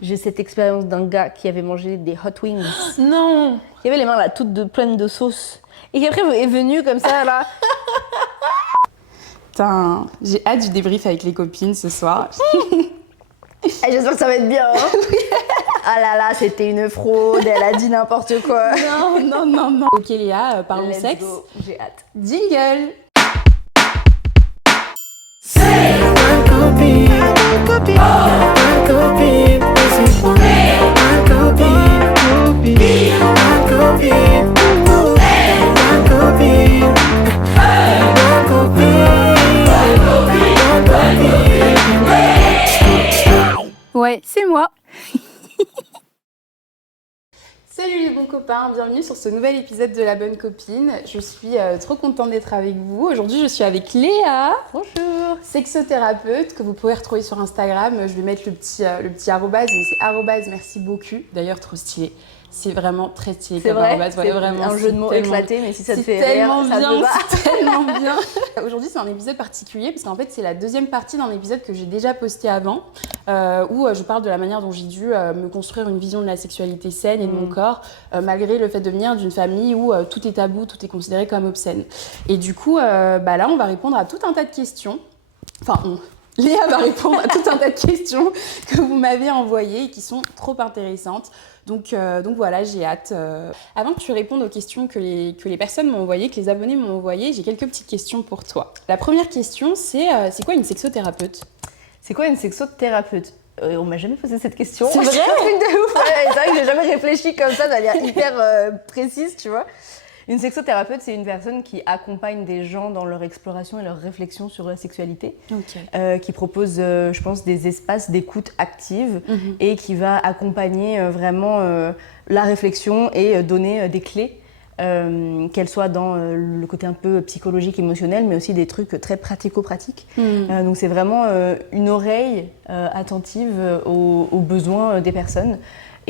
J'ai cette expérience d'un gars qui avait mangé des hot wings. Non. Il avait les mains là toutes pleines de sauce. Et qui après est venu comme ça là. Putain, j'ai hâte du débrief avec les copines ce soir. Et j'espère que ça va être bien. Hein. Ah là là, c'était une fraude, elle a dit n'importe quoi. Non. Ok Léa, parlons Let's sexe. go. J'ai hâte. Jingle. Ouais, c'est moi. Salut les bons copains, bienvenue sur ce nouvel épisode de La Bonne Copine. Je suis trop contente d'être avec vous. Aujourd'hui, je suis avec Léa. Bonjour. Sexothérapeute que vous pouvez retrouver sur Instagram. Je vais mettre le petit arrobase, donc c'est arrobase merci beaucoup. D'ailleurs, trop stylé. C'est vraiment très stylé C'est comme vrai, arrobase. Ouais, c'est vraiment, un jeu de mots tellement- éclaté, mais si ça te c'est fait tellement rire, ça bien, me va. c'est tellement bien. Aujourd'hui, c'est un épisode particulier parce qu'en fait, c'est la deuxième partie d'un épisode que j'ai déjà posté avant où je parle de la manière dont j'ai dû me construire une vision de la sexualité saine et de mon corps malgré le fait de venir d'une famille où tout est tabou, tout est considéré comme obscène. Et du coup, là, on va répondre à tout un tas de questions. Léa va répondre à tout un tas de questions que vous m'avez envoyées et qui sont trop intéressantes. Donc voilà, j'ai hâte. Avant que tu répondes aux questions que les personnes m'ont envoyées, que les abonnés m'ont envoyées, j'ai quelques petites questions pour toi. La première question, c'est quoi une sexothérapeute ? C'est quoi une sexothérapeute? On m'a jamais posé cette question. C'est vrai? C'est un truc de ouf. Ouais, c'est vrai que j'ai jamais réfléchi comme ça de manière hyper précise, tu vois. Une sexothérapeute, c'est une personne qui accompagne des gens dans leur exploration et leur réflexion sur la sexualité, qui propose, je pense, des espaces d'écoute active et qui va accompagner vraiment la réflexion et donner des clés, qu'elles soient dans le côté un peu psychologique, émotionnel, mais aussi des trucs très pratico-pratiques. Donc c'est vraiment une oreille attentive aux besoins des personnes.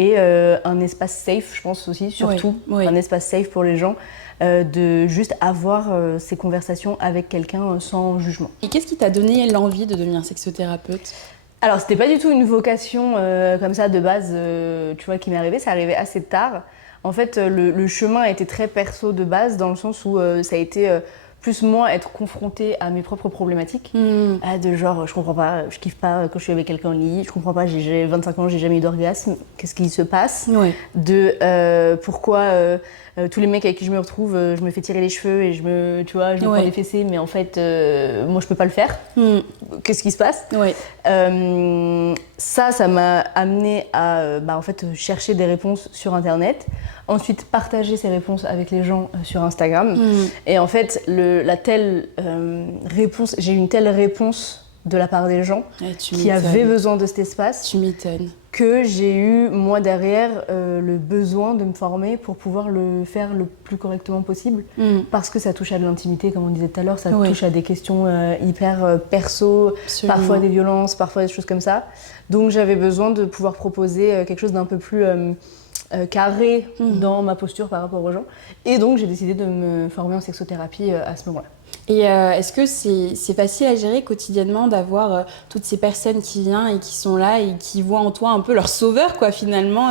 Et un espace safe, je pense aussi, surtout, Oui. un espace safe pour les gens, de juste avoir ces conversations avec quelqu'un sans jugement. Et qu'est-ce qui t'a donné l'envie de devenir sexothérapeute ? Alors, c'était pas du tout une vocation comme ça de base, tu vois, qui m'est arrivée, ça arrivait assez tard. En fait, le chemin a été très perso de base, dans le sens où ça a été plus moi être confrontée à mes propres problématiques. De genre, je comprends pas, je kiffe pas quand je suis avec quelqu'un au lit, je comprends pas, j'ai 25 ans, j'ai jamais eu d'orgasme, qu'est-ce qui se passe? Pourquoi tous les mecs avec qui je me retrouve, je me fais tirer les cheveux et je me prends des fessées, mais en fait, moi je peux pas le faire. Qu'est-ce qui se passe? Ça m'a amené à en fait, chercher des réponses sur Internet. Ensuite, partager ces réponses avec les gens sur Instagram. Et en fait, j'ai eu une telle réponse de la part des gens qui avaient besoin de cet espace. Tu m'étonnes. Que j'ai eu, moi, derrière, le besoin de me former pour pouvoir le faire le plus correctement possible. Parce que ça touche à de l'intimité, comme on disait tout à l'heure, ça touche à des questions hyper perso, parfois des violences, parfois des choses comme ça. Donc j'avais besoin de pouvoir proposer quelque chose d'un peu plus carré dans ma posture par rapport aux gens. Et donc j'ai décidé de me former en sexothérapie à ce moment-là. Et est-ce que c'est facile à gérer quotidiennement d'avoir toutes ces personnes qui viennent et qui sont là et qui voient en toi un peu leur sauveur, quoi, finalement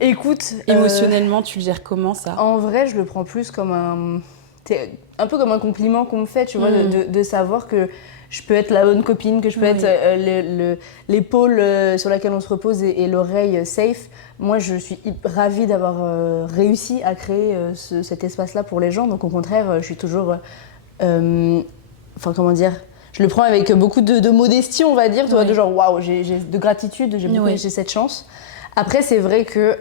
Écoute, émotionnellement, tu le gères comment, ça ? En vrai, je le prends plus comme un peu comme un compliment qu'on me fait, tu vois, de savoir que je peux être la bonne copine, que je peux être l'épaule sur laquelle on se repose et l'oreille safe. Moi, je suis ravie d'avoir réussi à créer cet espace-là pour les gens. Donc, au contraire, je suis toujours... je le prends avec beaucoup de modestie, on va dire, tu vois, de genre, waouh, j'ai de gratitude, j'ai cette chance. Après, c'est vrai que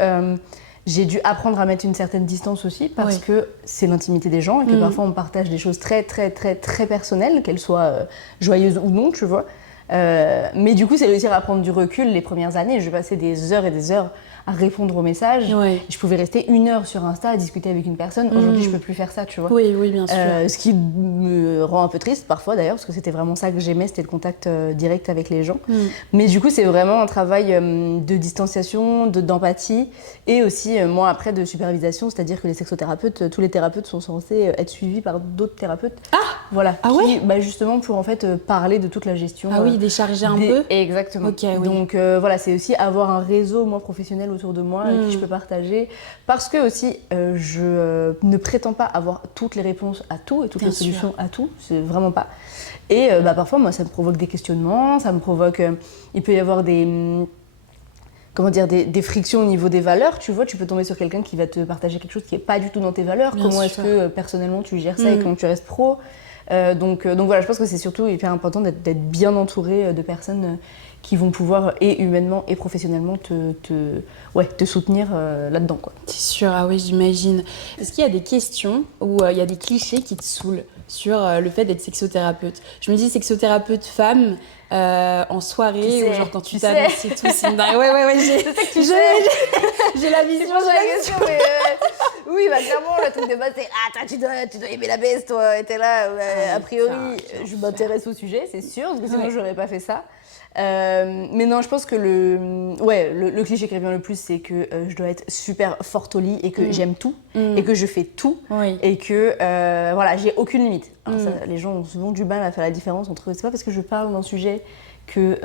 j'ai dû apprendre à mettre une certaine distance aussi parce que c'est l'intimité des gens et que parfois on partage des choses très, très, très, très personnelles, qu'elles soient joyeuses ou non, tu vois. Mais du coup, c'est réussir à prendre du recul les premières années. Je passais des heures et des heures à répondre aux messages. Je pouvais rester 1 heure sur Insta à discuter avec une personne. Aujourd'hui, je peux plus faire ça, tu vois. Oui, bien sûr. Ce qui me rend un peu triste parfois d'ailleurs, parce que c'était vraiment ça que j'aimais, c'était le contact direct avec les gens. Mais du coup, c'est vraiment un travail de distanciation, d'empathie et aussi, moi, après, de supervision, c'est-à-dire que les sexothérapeutes, tous les thérapeutes sont censés être suivis par d'autres thérapeutes. Justement pour en fait parler de toute la gestion Oui, décharger un peu. Exactement. Okay, oui. Donc voilà, c'est aussi avoir un réseau, moi, professionnel autour de moi avec qui je peux partager. Parce que aussi, je ne prétends pas avoir toutes les réponses à tout et toutes les solutions à tout. C'est vraiment pas. Et parfois, moi, ça me provoque des questionnements, ça me provoque... il peut y avoir des frictions au niveau des valeurs, tu vois, tu peux tomber sur quelqu'un qui va te partager quelque chose qui n'est pas du tout dans tes valeurs. Comment est-ce que personnellement tu gères ça et comment tu restes pro. Donc voilà, je pense que c'est surtout hyper important d'être bien entouré de personnes qui vont pouvoir, et humainement et professionnellement, te soutenir là-dedans, quoi. C'est sûr, ah oui, j'imagine. Est-ce qu'il y a des questions ou il y a des clichés qui te saoulent sur le fait d'être sexothérapeute? Je me dis sexothérapeute femme en soirée, ou genre quand tu t'annonces et tout, c'est une dingue. Ouais, j'ai la vision. C'est la question, mais oui, clairement, le truc de base, c'est « Ah, tu dois aimer la baisse, toi !» Et t'es là, a priori, je m'intéresse au sujet, c'est sûr, parce que sinon, j'aurais pas fait ça. Mais non, je pense que le cliché qui revient le plus, c'est que je dois être super forte au lit et que j'aime tout et que je fais tout et que voilà, j'ai aucune limite. Alors ça, les gens ont souvent du mal à faire la différence entre c'est pas parce que je parle d'un sujet que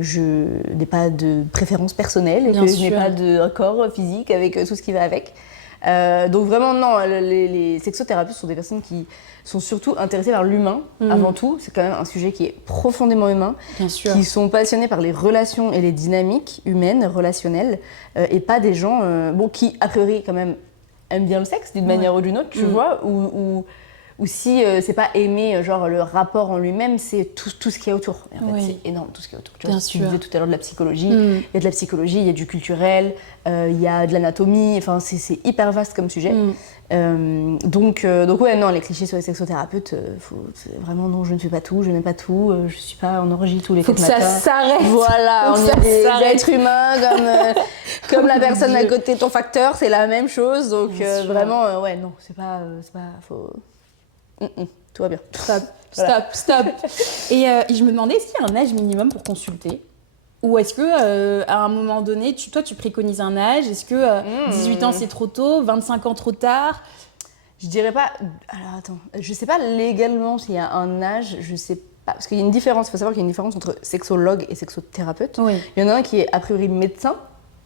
je n'ai pas de préférence personnelle et que je n'ai pas de corps physique avec tout ce qui va avec. Donc vraiment non, les sexothérapeutes sont des personnes qui sont surtout intéressées par l'humain avant tout. C'est quand même un sujet qui est profondément humain. Bien sûr. Qui sont passionnés par les relations et les dynamiques humaines, relationnelles, et pas des gens qui a priori quand même aiment bien le sexe d'une manière ou d'une autre, tu vois, ou si c'est pas aimer genre le rapport en lui-même, c'est tout ce qu'il y a autour. Et en fait, c'est énorme tout ce qu'il y a autour. Tu vois, tu disais tout à l'heure de la psychologie, il y a de la psychologie, il y a du culturel, il y a de l'anatomie, enfin c'est hyper vaste comme sujet. Donc ouais, non, les clichés sur les sexothérapeutes, c'est vraiment non, je ne fais pas tout, je n'aime pas tout, je suis pas en orgie tous les quatre matins. Faut que ça s'arrête. Voilà, on est des êtres humains comme la personne à côté de ton facteur, c'est la même chose. Donc vraiment, ouais, non, c'est pas faut... tout va bien. Stop. Et je me demandais, est-ce qu'il y a un âge minimum pour consulter? Ou est-ce que à un moment donné, toi tu préconises un âge? Est-ce que 18 ans c'est trop tôt, 25 ans trop tard? Je dirais pas... Alors attends, je sais pas légalement s'il y a un âge, je sais pas. Parce qu'il y a une différence, il faut savoir qu'il y a une différence entre sexologue et sexothérapeute. Oui. Il y en a un qui est a priori médecin,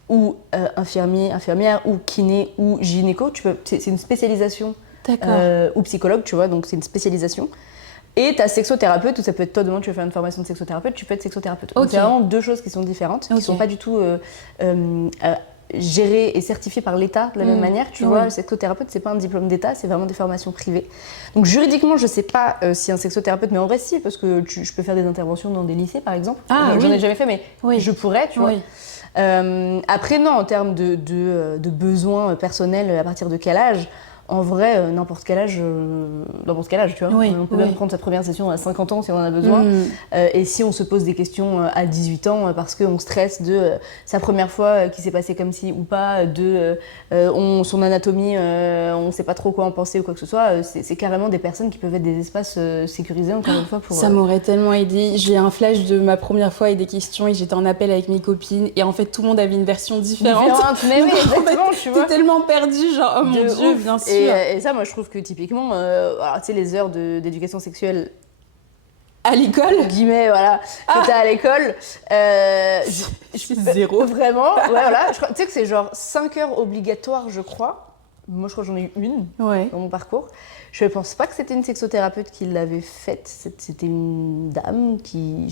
ou infirmier, infirmière, ou kiné, ou gynéco. C'est une spécialisation. Ou psychologue, tu vois, donc c'est une spécialisation. Et t'as sexothérapeute, ou ça peut être toi demain tu veux faire une formation de sexothérapeute, tu peux être sexothérapeute. Donc c'est vraiment deux choses qui sont différentes, qui sont pas du tout gérées et certifiées par l'État de la même manière. Tu vois, le sexothérapeute, c'est pas un diplôme d'État, c'est vraiment des formations privées. Donc juridiquement, je sais pas si un sexothérapeute, mais en vrai si, parce que je peux faire des interventions dans des lycées par exemple. J'en ai jamais fait, mais je pourrais, tu vois. Après non, en termes de besoins personnels, à partir de quel âge? En vrai, n'importe quel âge, tu vois. On peut même prendre sa première session à 50 ans si on en a besoin. Et si on se pose des questions à 18 ans parce qu'on stresse de sa première fois qui s'est passée comme ci ou pas, de son anatomie, on ne sait pas trop quoi en penser ou quoi que ce soit, c'est carrément des personnes qui peuvent être des espaces sécurisés, encore une fois. Ça m'aurait tellement aidé. J'ai un flash de ma première fois et des questions et j'étais en appel avec mes copines et en fait tout le monde avait une version différente. Mais oui, exactement, tu vois. T'es tellement perdue, genre oh mon Dieu, bien sûr. Et ça, moi, je trouve que typiquement, alors, tu sais, les heures d'éducation sexuelle à l'école, guillemets, voilà, que t'as à l'école, zéro. Vraiment, ouais, voilà. Tu sais que c'est genre 5 heures obligatoires, je crois. Moi, je crois que j'en ai eu une dans mon parcours. Je pense pas que c'était une sexothérapeute qui l'avait faite. C'était une dame qui...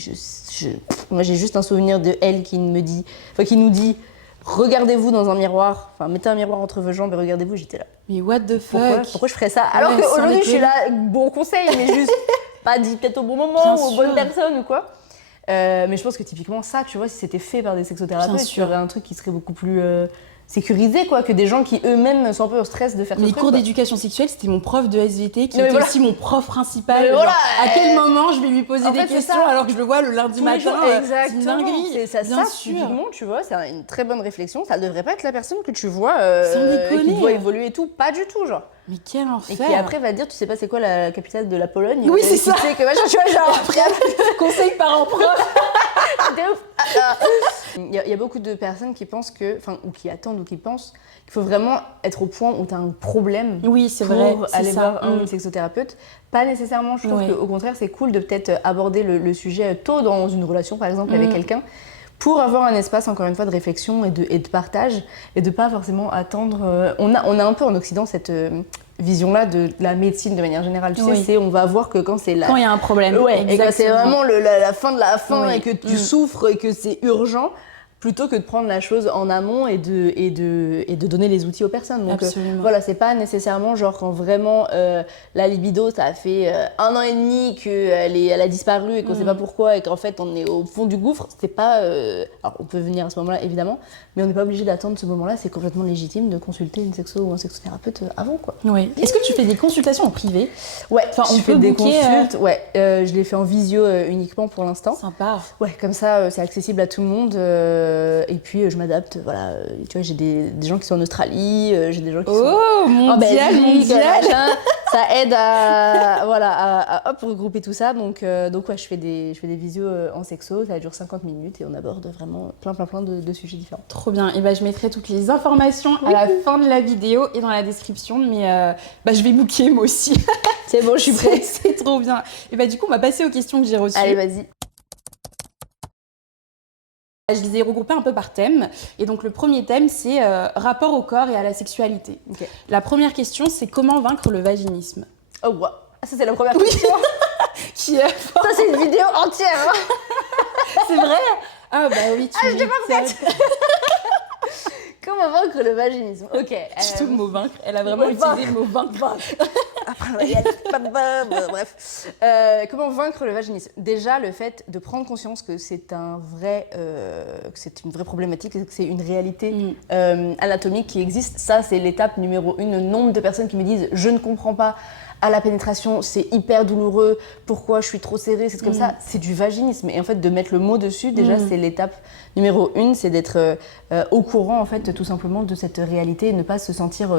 Moi, j'ai juste un souvenir de elle qui nous dit regardez-vous dans un miroir, enfin mettez un miroir entre vos jambes et regardez-vous. J'étais là. Mais what the fuck? Pourquoi je ferais ça? Alors qu'aujourd'hui je suis là, bon conseil, mais juste pas dit peut-être au bon moment ou aux bonnes personnes ou quoi. Mais je pense que typiquement ça, tu vois, si c'était fait par des sexothérapeutes, il y aurait un truc qui serait beaucoup plus sécurisé, quoi, que des gens qui eux-mêmes sont un peu au stress de faire ce truc. Les cours d'éducation sexuelle, c'était mon prof de SVT qui était aussi mon prof principal. Genre, à quel moment je vais lui poser des questions alors que je le vois le lundi matin? C'est une dinguerie. C'est ça, typiquement, tu vois, c'est une très bonne réflexion. Ça ne devrait pas être la personne que tu vois qui doit évoluer et tout, pas du tout, genre. Mais quel enfer! Et qui après va dire, tu sais pas c'est quoi la capitale de la Pologne? Oui, c'est ça! Tu sais que machin, tu vois, genre. Après, conseil parent-prof! C'était ouf! Il y a beaucoup de personnes qui pensent ou qui attendent ou qui pensent qu'il faut vraiment être au point où tu as un problème pour aller voir un sexothérapeute. Pas nécessairement, je trouve qu'au contraire, c'est cool de peut-être aborder le sujet tôt dans une relation, par exemple, avec quelqu'un, pour avoir un espace, encore une fois, de réflexion et de partage, et de pas forcément attendre... On a un peu en Occident cette vision-là de la médecine de manière générale. Tu sais, on va voir que quand c'est quand il y a un problème. Et que c'est vraiment la fin de la fin et que tu souffres et que c'est urgent, plutôt que de prendre la chose en amont et de donner les outils aux personnes. Donc voilà, c'est pas nécessairement genre quand vraiment la libido, ça a fait 1 an et demi qu'elle a disparu et qu'on sait pas pourquoi et qu'en fait on est au fond du gouffre, c'est pas... Alors on peut venir à ce moment-là évidemment, mais on n'est pas obligé d'attendre ce moment-là, c'est complètement légitime de consulter une sexo ou un sexothérapeute avant quoi. Oui. Est-ce que tu fais des consultations en privé? Ouais, on fait des consultes, je les fais en visio uniquement pour l'instant. Sympa. Ouais, comme ça c'est accessible à tout le monde. Et puis je m'adapte, voilà. Tu vois, j'ai des gens qui sont en Australie, j'ai des gens qui sont en Belgique, machin. Ça aide à regrouper tout ça. Donc ouais, je fais des visios en sexo, ça dure 50 minutes et on aborde vraiment plein de sujets différents. Trop bien. Et je mettrai toutes les informations à la fin de la vidéo et dans la description. Mais je vais booker moi aussi. C'est bon, je suis prête. C'est trop bien. Et du coup, on va passer aux questions que j'ai reçues. Allez, vas-y. Je les ai regroupés un peu par thème. Et donc, le premier thème, c'est rapport au corps et à la sexualité. Okay. La première question, c'est comment vaincre le vaginisme? Oh, wow. Ça, c'est la première question. Qui est... Ça, c'est une vidéo entière. C'est vrai? Ah, oui, tu je t'ai pas prête. Comment vaincre le vaginisme? Ok. Surtout le mot vaincre. Elle a vraiment utilisé le mot vaincre. Bref. Comment vaincre le vaginisme? Déjà, le fait de prendre conscience que c'est une vraie problématique, que c'est une réalité anatomique qui existe. Ça, c'est l'étape numéro 1. Le nombre de personnes qui me disent « je ne comprends pas ». À la pénétration, c'est hyper douloureux, pourquoi je suis trop serrée, c'est comme ça, c'est du vaginisme. Et en fait, de mettre le mot dessus, déjà, c'est l'étape numéro 1, c'est d'être au courant, en fait, tout simplement, de cette réalité et ne pas se sentir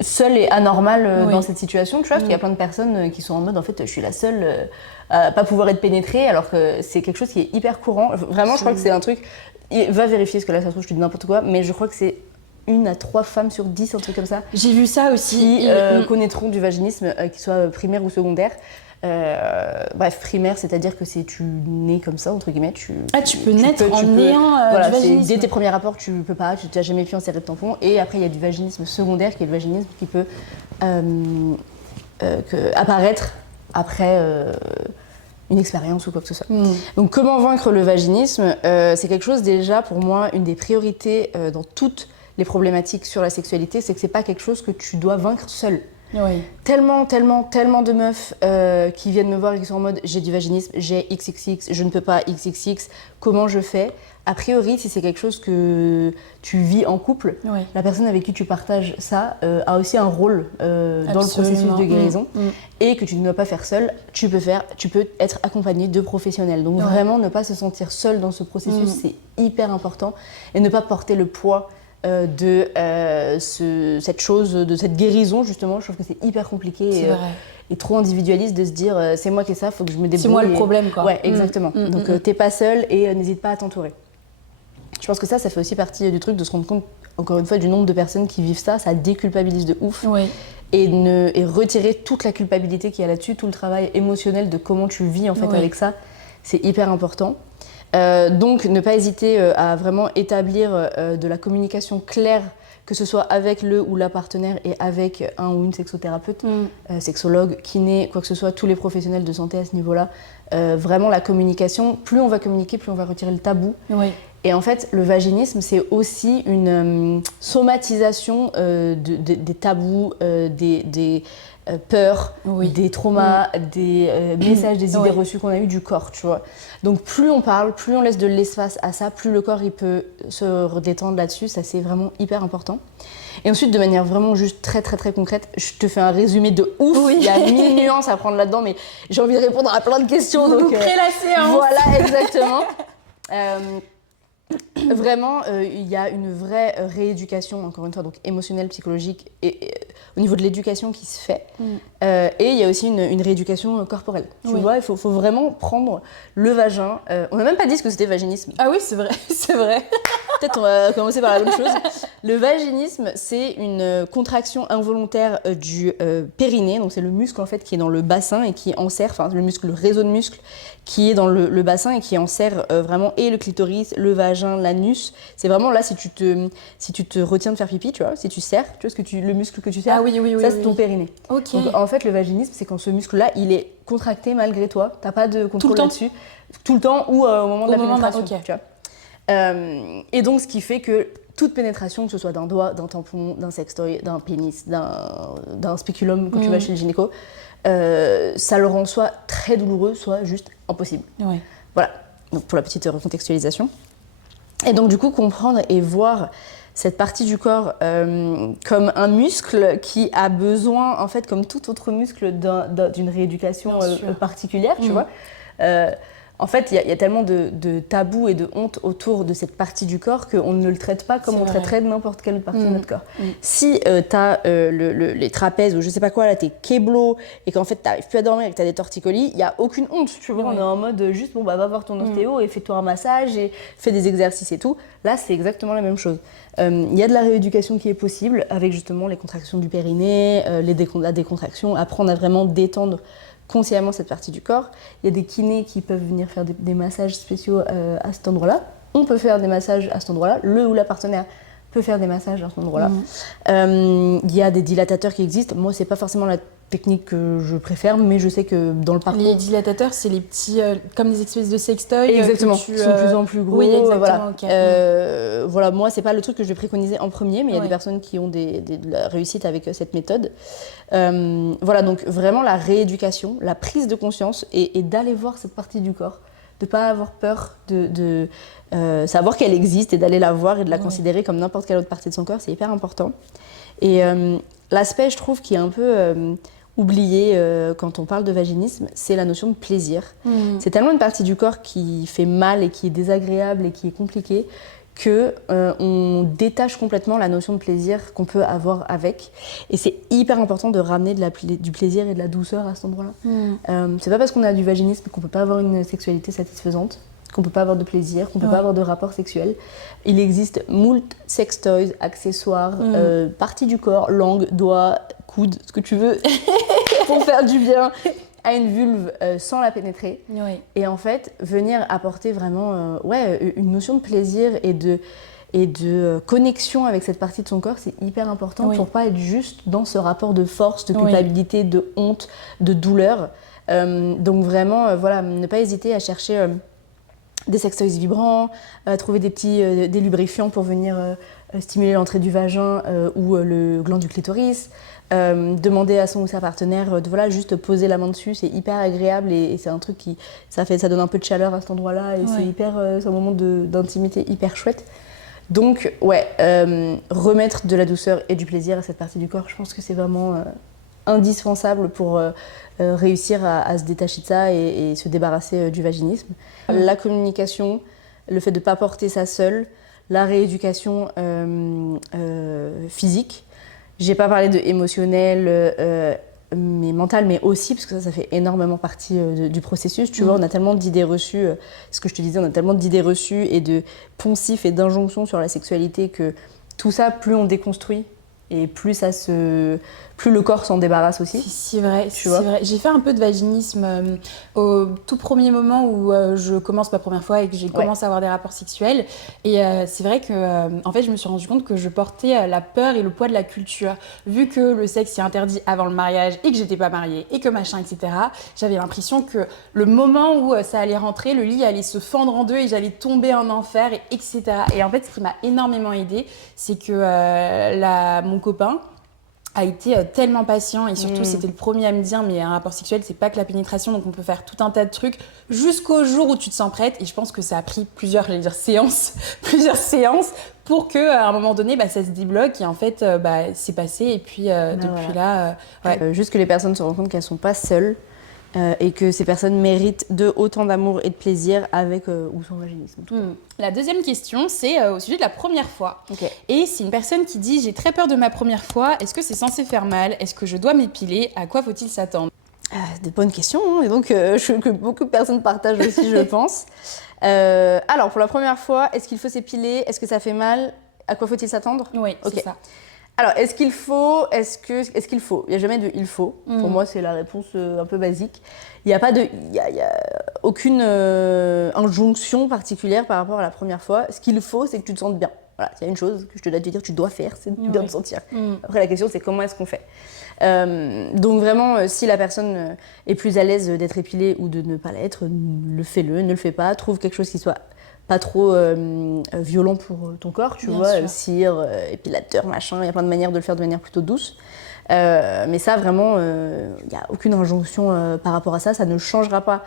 seule et anormale dans cette situation. Tu vois, parce qu'il y a plein de personnes qui sont en mode, en fait, je suis la seule à pas pouvoir être pénétrée, alors que c'est quelque chose qui est hyper courant. Vraiment, je crois que c'est un truc... Va vérifier, parce que là, ça se trouve, je te dis n'importe quoi, mais je crois que c'est 1 à 3 femmes sur 10, un truc comme ça. J'ai vu ça aussi. Qui connaîtront du vaginisme, qu'il soit primaire ou secondaire. Bref, primaire, c'est-à-dire que tu nais comme ça, entre guillemets. Tu peux naître en ayant du vaginisme. Dès tes premiers rapports, tu peux pas, tu n'as jamais pu insérer de tampon. Et après, il y a du vaginisme secondaire, qui est le vaginisme qui peut apparaître après une expérience ou quoi que ce soit. Donc, comment vaincre le vaginisme? C'est quelque chose, déjà, pour moi, une des priorités dans toutes les problématiques sur la sexualité, c'est que c'est pas quelque chose que tu dois vaincre seule. Oui. Tellement de meufs qui viennent me voir et qui sont en mode j'ai du vaginisme, j'ai XXX, je ne peux pas XXX, comment je fais? A priori, si c'est quelque chose que tu vis en couple, la personne avec qui tu partages ça a aussi un rôle dans le processus de guérison et que tu ne dois pas faire seule, tu peux être accompagné de professionnels. Donc vraiment, ne pas se sentir seule dans ce processus, c'est hyper important et ne pas porter le poids de cette chose, de cette guérison justement. Je trouve que c'est hyper compliqué et trop individualiste de se dire c'est moi qui ai ça, faut que je me débrouille. C'est moi le problème quoi. Ouais, exactement. Donc t'es pas seule et n'hésite pas à t'entourer. Je pense que ça fait aussi partie du truc de se rendre compte, encore une fois, du nombre de personnes qui vivent ça déculpabilise de ouf. Et retirer toute la culpabilité qu'il y a là-dessus, tout le travail émotionnel de comment tu vis en fait avec ça, c'est hyper important. Donc ne pas hésiter à vraiment établir de la communication claire, que ce soit avec le ou la partenaire et avec un ou une sexothérapeute, sexologue, kiné, quoi que ce soit, tous les professionnels de santé à ce niveau-là. Vraiment la communication, plus on va communiquer, plus on va retirer le tabou. Et en fait, le vaginisme, c'est aussi une somatisation des tabous, des peurs, des traumas, des messages, des idées reçues qu'on a eues du corps, tu vois. Donc plus on parle, plus on laisse de l'espace à ça, plus le corps il peut se redétendre là-dessus, ça c'est vraiment hyper important. Et ensuite, de manière vraiment juste très concrète, je te fais un résumé de ouf, il y a 1000 nuances à prendre là-dedans, mais j'ai envie de répondre à plein de questions. Donc la séance. Voilà, exactement. Vraiment, il y a une vraie rééducation, encore une fois, donc émotionnelle, psychologique, et au niveau de l'éducation qui se fait. Et il y a aussi une rééducation corporelle. Tu vois, il faut vraiment prendre le vagin. On n'a même pas dit ce que c'était vaginisme. Ah oui, c'est vrai, c'est vrai. Peut-être on va commencer par la bonne chose. Le vaginisme, c'est une contraction involontaire du périnée. Donc c'est le muscle en fait qui est dans le bassin et qui enserre, enfin le réseau de muscles qui est dans le bassin et qui enserre vraiment et le clitoris, le vagin, l'anus. C'est vraiment là si tu te retiens de faire pipi, tu vois, si tu serres, tu vois le muscle que tu serres. Ah oui, ça c'est ton périnée. Ok. Donc en fait le vaginisme, c'est quand ce muscle-là, il est contracté malgré toi. T'as pas de contrôle là-dessus. Tout le temps ou au moment de la pénétration, tu vois. Et donc, ce qui fait que toute pénétration, que ce soit d'un doigt, d'un tampon, d'un sextoy, d'un pénis, d'un spéculum quand tu vas chez le gynéco, ça le rend soit très douloureux, soit juste impossible. Ouais. Voilà, donc pour la petite recontextualisation. Et donc, du coup, comprendre et voir cette partie du corps comme un muscle qui a besoin, en fait, comme tout autre muscle, d'une rééducation particulière, tu vois. En fait, il y a tellement de tabous et de honte autour de cette partie du corps qu'on ne le traite pas comme on traiterait n'importe quelle partie de notre corps. Si tu as les trapèzes ou je sais pas quoi, là, t'es kéblo et qu'en fait, t'arrives plus à dormir et que t'as des torticolis, il n'y a aucune honte, tu vois. On est en mode juste, bon, bah, va voir ton ostéo et fais-toi un massage et fais des exercices et tout. Là, c'est exactement la même chose. Il y a de la rééducation qui est possible avec justement les contractions du périnée, la décontraction, apprendre à vraiment détendre consciemment cette partie du corps. Il y a des kinés qui peuvent venir faire des massages spéciaux à cet endroit-là. On peut faire des massages à cet endroit-là. Le ou la partenaire peut faire des massages à cet endroit-là. Il y a des dilatateurs qui existent. Moi, c'est pas forcément la technique que je préfère, mais je sais que dans le parcours... Les dilatateurs, c'est les petits... comme des espèces de sextoys. Exactement, ils sont de plus en plus gros. Oui, exactement. Voilà. Okay. Voilà, moi, c'est pas le truc que je vais préconiser en premier, mais il y a des personnes qui ont de la réussite avec cette méthode. Voilà, donc vraiment la rééducation, la prise de conscience et d'aller voir cette partie du corps, de pas avoir peur de savoir qu'elle existe et d'aller la voir et de la considérer comme n'importe quelle autre partie de son corps, c'est hyper important. Et l'aspect, je trouve, qui est un peu oublié quand on parle de vaginisme, c'est la notion de plaisir. C'est tellement une partie du corps qui fait mal et qui est désagréable et qui est compliquée qu'on détache complètement la notion de plaisir qu'on peut avoir avec. Et c'est hyper important de ramener du plaisir et de la douceur à cet endroit-là. C'est pas parce qu'on a du vaginisme qu'on peut pas avoir une sexualité satisfaisante, qu'on peut pas avoir de plaisir, qu'on peut pas avoir de rapport sexuel. Il existe moult sextoys, accessoires, parties du corps, langue, doigts, coude, ce que tu veux, pour faire du bien à une vulve sans la pénétrer. Et en fait, venir apporter vraiment une notion de plaisir et de connexion avec cette partie de son corps, c'est hyper important pour pas être juste dans ce rapport de force, de culpabilité, de honte, de douleur. Donc vraiment, voilà, ne pas hésiter à chercher des sextoys vibrants, trouver des lubrifiants pour venir stimuler l'entrée du vagin ou le gland du clitoris. Demander à son ou sa partenaire de juste poser la main dessus, c'est hyper agréable et c'est un truc qui ça donne un peu de chaleur à cet endroit-là et c'est un moment d'intimité hyper chouette. Donc remettre de la douceur et du plaisir à cette partie du corps, je pense que c'est vraiment indispensable pour réussir à se détacher de ça et se débarrasser du vaginisme. La communication, le fait de ne pas porter ça seul, la rééducation physique. J'ai pas parlé de émotionnel, mais mental, mais aussi, parce que ça fait énormément partie du processus. Tu vois, on a tellement d'idées reçues, ce que je te disais, on a tellement d'idées reçues et de poncifs et d'injonctions sur la sexualité que tout ça, plus on déconstruit et plus le corps s'en débarrasse aussi. C'est vrai, c'est vrai. J'ai fait un peu de vaginisme au tout premier moment où je commence ma première fois et que j'ai commencé à avoir des rapports sexuels. Et c'est vrai que en fait, je me suis rendu compte que je portais la peur et le poids de la culture. Vu que le sexe est interdit avant le mariage et que j'étais pas mariée et que machin, etc., j'avais l'impression que le moment où ça allait rentrer, le lit allait se fendre en deux et j'allais tomber en enfer, etc. Et en fait, ce qui m'a énormément aidée, c'est que mon copain a été tellement patient et surtout c'était le premier à me dire mais un rapport sexuel c'est pas que la pénétration donc on peut faire tout un tas de trucs jusqu'au jour où tu te sens prête et je pense que ça a pris plusieurs séances pour que à un moment donné ça se débloque et en fait c'est passé et puis depuis là juste que les personnes se rendent compte qu'elles sont pas seules et que ces personnes méritent autant d'amour et de plaisir avec ou sans vaginisme. La deuxième question, c'est au sujet de la première fois. Okay. Et c'est une personne qui dit « J'ai très peur de ma première fois. Est-ce que c'est censé faire mal? Est-ce que je dois m'épiler? À quoi faut-il s'attendre ?» Des bonnes questions, hein, et donc que beaucoup de personnes partagent aussi, je pense. Alors, pour la première fois, est-ce qu'il faut s'épiler? Est-ce que ça fait mal? À quoi faut-il s'attendre? Oui, c'est ça. Alors, est-ce qu'il faut? Il n'y a jamais de il faut. Pour moi, c'est la réponse un peu basique. Il n'y a pas de, il y a aucune injonction particulière par rapport à la première fois. Ce qu'il faut, c'est que tu te sentes bien. Voilà, il y a une chose que je te dois te dire, tu dois faire, c'est bien te sentir. Après, la question, c'est comment est-ce qu'on fait? Donc vraiment, si la personne est plus à l'aise d'être épilée ou de ne pas l'être, fais-le, ne le fais pas. Trouve quelque chose qui soit pas trop violent pour ton corps, tu vois, cire, épilateur, machin, il y a plein de manières de le faire de manière plutôt douce. Mais ça, vraiment, il n'y a aucune injonction par rapport à ça, ça ne changera pas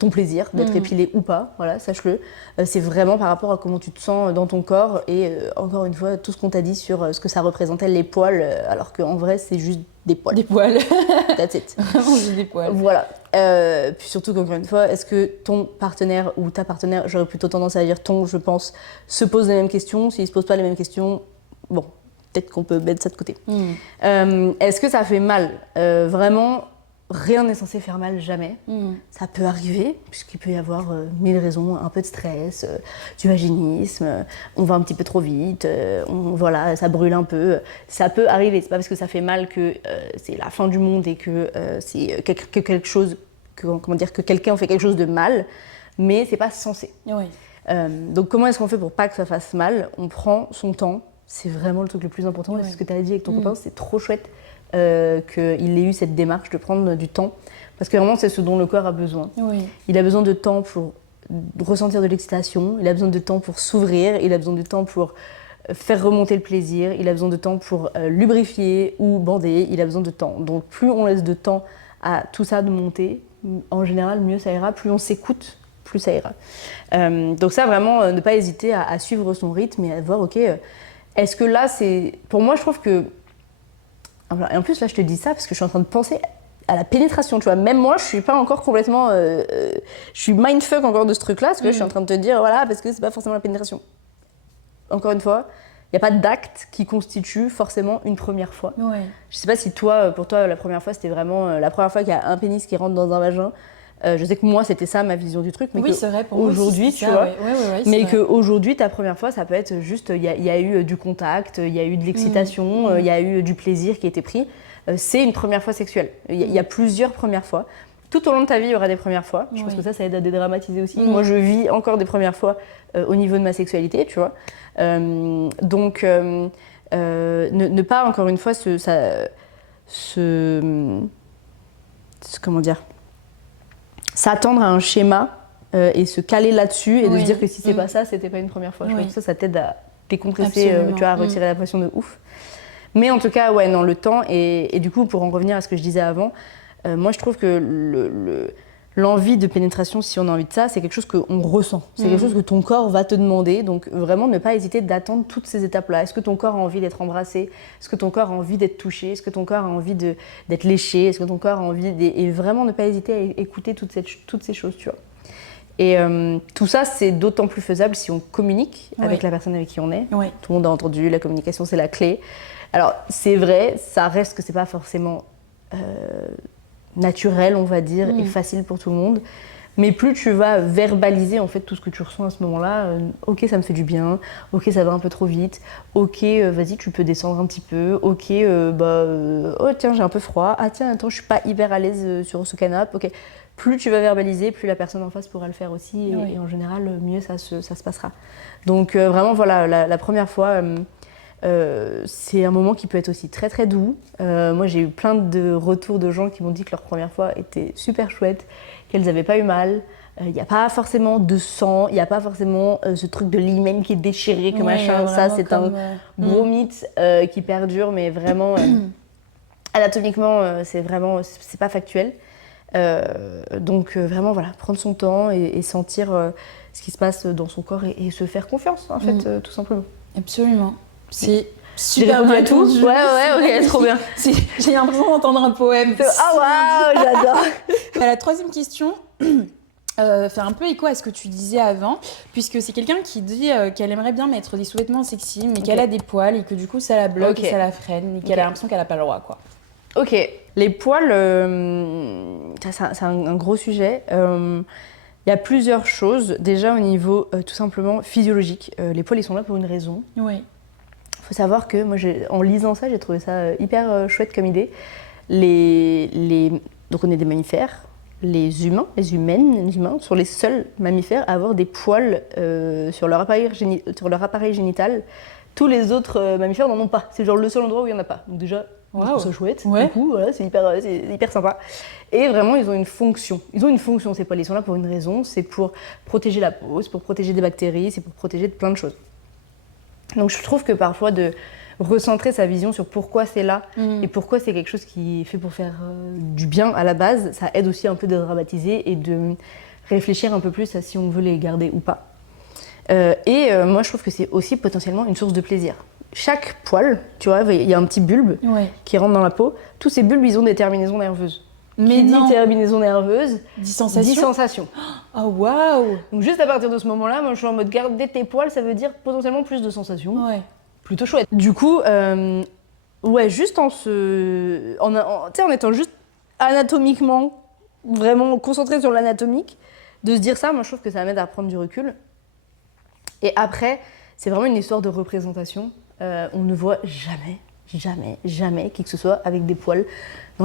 ton plaisir d'être épilé ou pas, voilà, sache-le. C'est vraiment par rapport à comment tu te sens dans ton corps et encore une fois, tout ce qu'on t'a dit sur ce que ça représentait, les poils, alors qu'en vrai, c'est juste des poils. Des poils. That's it. Vraiment juste des poils. Voilà. Puis surtout qu'encore une fois, est-ce que ton partenaire ou ta partenaire, j'aurais plutôt tendance à dire ton, je pense, se pose les mêmes questions. S'il ne se pose pas les mêmes questions, bon, peut-être qu'on peut mettre ça de côté. Est-ce que ça fait mal? Vraiment, rien n'est censé faire mal, jamais. Ça peut arriver, puisqu'il peut y avoir 1000 raisons, un peu de stress, du vaginisme, on va un petit peu trop vite, voilà, ça brûle un peu. Ça peut arriver, c'est pas parce que ça fait mal que c'est la fin du monde et que c'est quelque chose, que quelqu'un fait quelque chose de mal, mais c'est pas censé. Oui. Donc comment est-ce qu'on fait pour pas que ça fasse mal? On prend son temps, c'est vraiment le truc le plus important, et c'est ce que tu as dit avec ton copain, c'est trop chouette. Qu'il ait eu cette démarche de prendre du temps, parce que vraiment c'est ce dont le corps a besoin. Il a besoin de temps pour ressentir de l'excitation, il a besoin de temps pour s'ouvrir, il a besoin de temps pour faire remonter le plaisir, il a besoin de temps pour lubrifier ou bander, il a besoin de temps. Donc plus on laisse de temps à tout ça de monter, en général mieux ça ira, plus on s'écoute, plus ça ira. Donc ça vraiment, ne pas hésiter à suivre son rythme et à voir, ok, est-ce que là c'est... Pour moi je trouve que... Et en plus, là, je te dis ça parce que je suis en train de penser à la pénétration, tu vois. Même moi, je suis pas encore complètement... je suis mindfuck encore de ce truc-là, parce que là, je suis en train de te dire, voilà, parce que c'est pas forcément la pénétration. Encore une fois, il n'y a pas d'acte qui constitue forcément une première fois. Je sais pas si toi, pour toi, la première fois, c'était vraiment la première fois qu'il y a un pénis qui rentre dans un vagin. Je sais que moi, c'était ça ma vision du truc, mais oui, c'est vrai, pour aujourd'hui, tu vois, mais qu'aujourd'hui, ta première fois, ça peut être juste, il y a eu du contact, il y a eu de l'excitation, il y a eu du plaisir qui a été pris. C'est une première fois sexuelle. Il y a plusieurs premières fois. Tout au long de ta vie, il y aura des premiires fois. Je pense que ça aide à dédramatiser aussi. Moi, je vis encore des premières fois au niveau de ma sexualité, tu vois. Donc, ne pas, encore une fois, comment dire, s'attendre à un schéma et se caler là-dessus et de se dire que si c'est pas ça, c'était pas une première fois. Je pense que ça t'aide à décompresser, tu vois, à retirer la pression de ouf. Mais en tout cas, ouais, non, le temps, et du coup, pour en revenir à ce que je disais avant, moi je trouve que l'envie de pénétration, si on a envie de ça, c'est quelque chose qu'on ressent. C'est quelque chose que ton corps va te demander. Donc vraiment, ne pas hésiter d'attendre toutes ces étapes-là. Est-ce que ton corps a envie d'être embrassé? Est-ce que ton corps a envie d'être touché? Est-ce que ton corps a envie d'être léché? Est-ce que ton corps a envie Et vraiment, ne pas hésiter à écouter toutes ces choses, tu vois. Et tout ça, c'est d'autant plus faisable si on communique avec la personne avec qui on est. Tout le monde a entendu, la communication, c'est la clé. Alors, c'est vrai, ça reste que c'est pas forcément... naturel, on va dire, et facile pour tout le monde. Mais plus tu vas verbaliser en fait tout ce que tu ressens à ce moment-là, ok, ça me fait du bien, ok, ça va un peu trop vite, ok, vas-y, tu peux descendre un petit peu, ok, oh tiens, j'ai un peu froid, ah tiens, attends, je suis pas hyper à l'aise sur ce canapé, ok. Plus tu vas verbaliser, plus la personne en face pourra le faire aussi, et en général, mieux ça se passera. Donc vraiment, voilà, la première fois... c'est un moment qui peut être aussi très très doux. Moi j'ai eu plein de retours de gens qui m'ont dit que leur première fois était super chouette, qu'elles n'avaient pas eu mal. Il n'y a pas forcément de sang, il n'y a pas forcément ce truc de l'hymen qui est déchiré, que machin. Ça c'est un gros mythe qui perdure, mais vraiment anatomiquement c'est pas factuel. Donc vraiment voilà, prendre son temps et sentir ce qui se passe dans son corps et se faire confiance en fait, tout simplement. Absolument. C'est Super répondu bien à tout. répondu. Ouais, ok, trop bien. J'ai l'impression d'entendre un poème. Ah waouh, j'adore. La troisième question fait un peu écho à ce que tu disais avant, puisque c'est quelqu'un qui dit qu'elle aimerait bien mettre des sous-vêtements sexy, mais qu'elle a des poils et que du coup ça la bloque et ça la freine et qu'elle a l'impression qu'elle n'a pas le droit, quoi. Ok, les poils, c'est un gros sujet. Il y a plusieurs choses. Déjà au niveau tout simplement physiologique. Les poils, ils sont là pour une raison. Oui. Il faut savoir que moi, en lisant ça, j'ai trouvé ça hyper chouette comme idée. Donc on est des mammifères. Les humains sont les seuls mammifères à avoir des poils sur leur appareil génital. Tous les autres mammifères n'en ont pas. C'est genre le seul endroit où il n'y en a pas. Donc déjà, je trouve ça chouette. Ouais. Du coup, voilà, c'est hyper sympa. Et vraiment, ils ont une fonction. Ces poils. Ils sont là pour une raison. C'est pour protéger la peau, c'est pour protéger des bactéries, c'est pour protéger de plein de choses. Donc je trouve que parfois de recentrer sa vision sur pourquoi c'est là et pourquoi c'est quelque chose qui est fait pour faire du bien à la base, ça aide aussi un peu de dramatiser et de réfléchir un peu plus à si on veut les garder ou pas. Moi je trouve que c'est aussi potentiellement une source de plaisir. Chaque poil, tu vois, il y a un petit bulbe qui rentre dans la peau. Tous ces bulbes, ils ont des terminaisons nerveuses. Mais qui non. dit terminaison nerveuse, dit sensation. dit sensation. Oh waouh. Donc juste à partir de ce moment-là, moi je suis en mode garder tes poils, ça veut dire potentiellement plus de sensations. Ouais. Plutôt chouette. Du coup, juste en étant juste anatomiquement, vraiment concentré sur l'anatomique, de se dire ça, moi je trouve que ça m'aide à prendre du recul. Et après, c'est vraiment une histoire de représentation. On ne voit jamais qui que ce soit avec des poils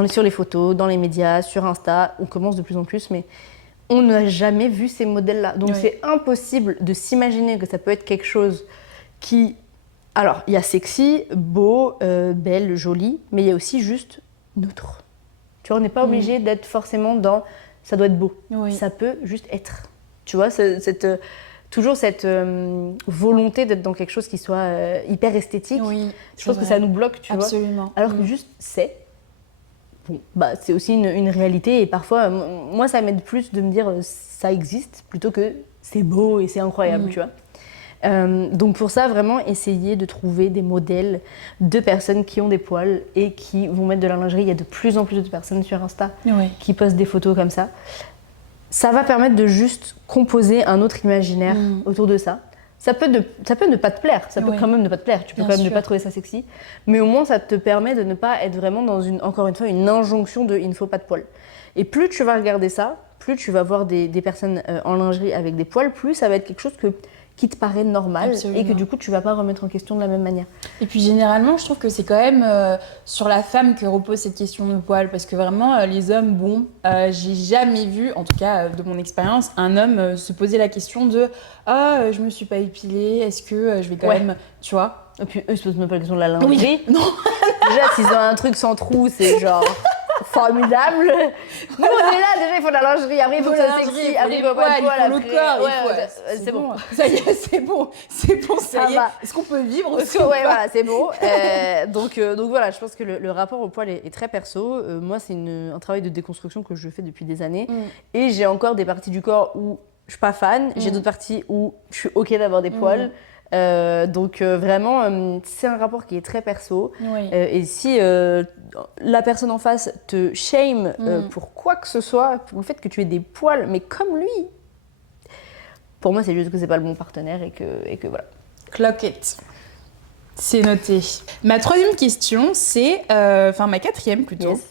sur les photos, dans les médias, sur Insta. On commence de plus en plus, mais on n'a jamais vu ces modèles-là. Donc c'est impossible de s'imaginer que ça peut être quelque chose qui... Alors, il y a sexy, beau, belle, jolie, mais il y a aussi juste neutre. Tu vois, on n'est pas obligé d'être forcément dans « ça doit être beau ». Ça peut juste être. Tu vois, toujours cette volonté d'être dans quelque chose qui soit hyper esthétique. Je pense que ça nous bloque, tu vois. Alors que juste c'est. Bon, c'est aussi une réalité et parfois, moi, ça m'aide plus de me dire ça existe plutôt que c'est beau et c'est incroyable, tu vois. Donc pour ça, vraiment, essayer de trouver des modèles de personnes qui ont des poils et qui vont mettre de la lingerie. Il y a de plus en plus de personnes sur Insta qui postent des photos comme ça. Ça va permettre de juste composer un autre imaginaire autour de ça. Ça peut ne pas te plaire, ça peut quand même ne pas te plaire, tu peux quand même ne pas trouver ça sexy, mais au moins ça te permet de ne pas être vraiment dans encore une fois, une injonction de « il ne faut pas de poils ». Et plus tu vas regarder ça, plus tu vas voir des personnes en lingerie avec des poils, plus ça va être quelque chose qui te paraît normal et que du coup tu vas pas remettre en question de la même manière. Et puis généralement je trouve que c'est quand même sur la femme que repose cette question de poils parce que vraiment les hommes, j'ai jamais vu, en tout cas de mon expérience, un homme se poser la question de je me suis pas épilée, est-ce que je vais quand même, tu vois. Et puis eux ils se posent même pas la question de la lingerie. Non. Déjà s'ils ont un truc sans trou c'est genre... formidable. Nous on est là déjà, il faut de la lingerie, après il faut que ça soit sexy, après il faut pas de poils, le corps, c'est bon. Ça y est, c'est bon, ça y est. Est-ce qu'on peut vivre aussi voilà, c'est bon. Donc voilà, je pense que le rapport au poil est très perso. Moi c'est un travail de déconstruction que je fais depuis des années et j'ai encore des parties du corps où je suis pas fan, j'ai d'autres parties où je suis ok d'avoir des poils. Donc vraiment, c'est un rapport qui est très perso. Et si la personne en face te shame pour quoi que ce soit, pour le fait que tu aies des poils, mais comme lui, pour moi, c'est juste que c'est pas le bon partenaire et que voilà. Clock it. C'est noté. Ma troisième question, c'est... ma quatrième plutôt. Yes.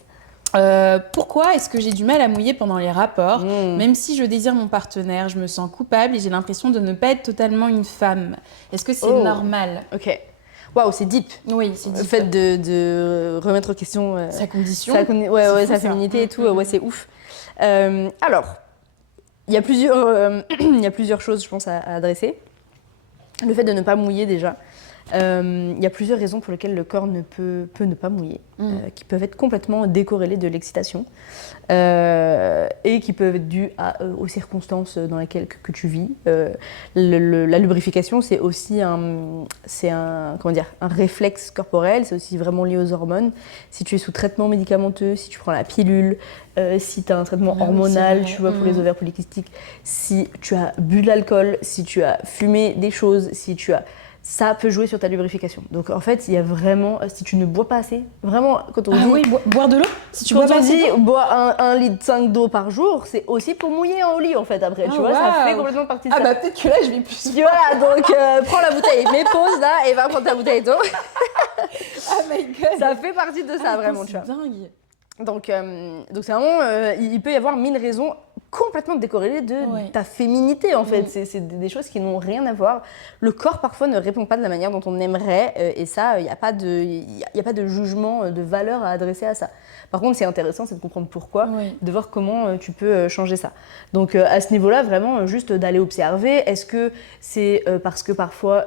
Pourquoi est-ce que j'ai du mal à mouiller pendant les rapports Même si je désire mon partenaire, je me sens coupable et j'ai l'impression de ne pas être totalement une femme. Est-ce que c'est normal ? Ok. Waouh, c'est deep. Oui, c'est deep. Le fait de remettre en question sa condition. Sa féminité et tout, c'est ouf. Alors, il y a plusieurs choses, je pense, à adresser. Le fait de ne pas mouiller déjà. Il y a plusieurs raisons pour lesquelles le corps peut ne pas mouiller, qui peuvent être complètement décorrélées de l'excitation et qui peuvent être dues aux circonstances dans lesquelles que tu vis. La lubrification, c'est aussi un réflexe corporel, c'est aussi vraiment lié aux hormones. Si tu es sous traitement médicamenteux, si tu prends la pilule, si tu as un traitement hormonal, tu vois, pour les ovaires polykystiques, si tu as bu de l'alcool, si tu as fumé des choses, si tu as ça peut jouer sur ta lubrification. Donc en fait, il y a vraiment, si tu ne bois pas assez, vraiment, quand on dit... oui, boire de l'eau. Si tu quand bois pas on assez dit d'eau. boire 1,5 litre d'eau par jour, c'est aussi pour mouiller en lit en fait après, tu vois, ça fait complètement partie de ça. Bah peut-être que là, je vais plus. Voilà, donc prends la bouteille, mets pause là et va prendre ta bouteille d'eau. Oh my god. Ça fait partie de ça vraiment, tu vois. C'est dingue. Donc c'est vraiment, il peut y avoir 1000 raisons complètement décorrélées de ta féminité en fait. C'est des choses qui n'ont rien à voir. Le corps parfois ne répond pas de la manière dont on aimerait et ça, il n'y a pas de jugement, de valeur à adresser à ça. Par contre, c'est intéressant, c'est de comprendre pourquoi, de voir comment tu peux changer ça. Donc à ce niveau-là, vraiment, juste d'aller observer. Est-ce que c'est parce que parfois,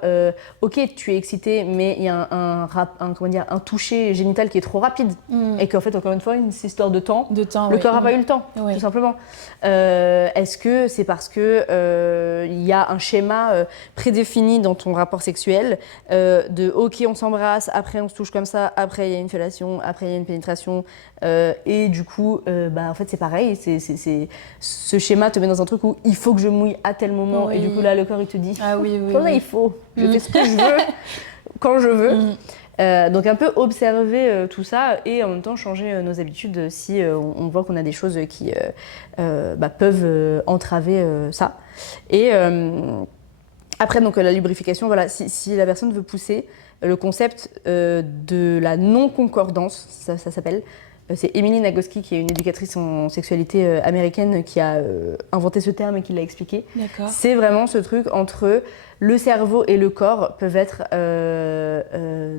ok, tu es excitée, mais il y a un toucher génital qui est trop rapide et qu'en fait, encore une fois, c'est une histoire de temps. Le corps n'a pas eu le temps, tout simplement. Est-ce que c'est parce que il y a un schéma prédéfini dans ton rapport sexuel de ok, on s'embrasse, après on se touche comme ça, après il y a une fellation, après il y a une pénétration et du coup, en fait c'est pareil, ce schéma te met dans un truc où il faut que je mouille à tel moment et du coup là le corps il te dit il faut, je fais ce que je veux quand je veux. Donc un peu observer tout ça et en même temps changer nos habitudes si on voit qu'on a des choses qui peuvent entraver ça. Et après donc la lubrification, voilà, si la personne veut pousser, le concept de la non-concordance, ça s'appelle. C'est Emily Nagoski, qui est une éducatrice en sexualité américaine, qui a inventé ce terme et qui l'a expliqué. D'accord. C'est vraiment ce truc entre le cerveau et le corps peuvent être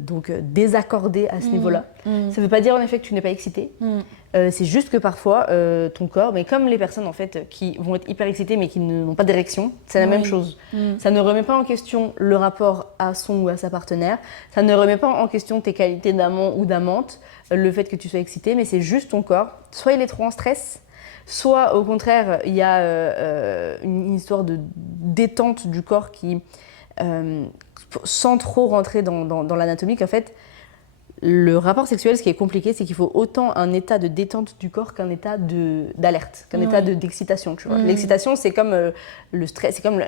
donc désaccordés à ce niveau-là. Ça ne veut pas dire en effet que tu n'es pas excité. C'est juste que parfois ton corps, mais comme les personnes en fait qui vont être hyper excitées mais qui n'ont pas d'érection, c'est la même chose. Ça ne remet pas en question le rapport à son ou à sa partenaire. Ça ne remet pas en question tes qualités d'amant ou d'amante, le fait que tu sois excité, mais c'est juste ton corps. Soit il est trop en stress, soit au contraire il y a une histoire de détente du corps qui, sans trop rentrer dans l'anatomie, en fait, le rapport sexuel, ce qui est compliqué, c'est qu'il faut autant un état de détente du corps qu'un état d'alerte, qu'un état d'excitation. Tu vois. L'excitation, c'est comme le stress, c'est comme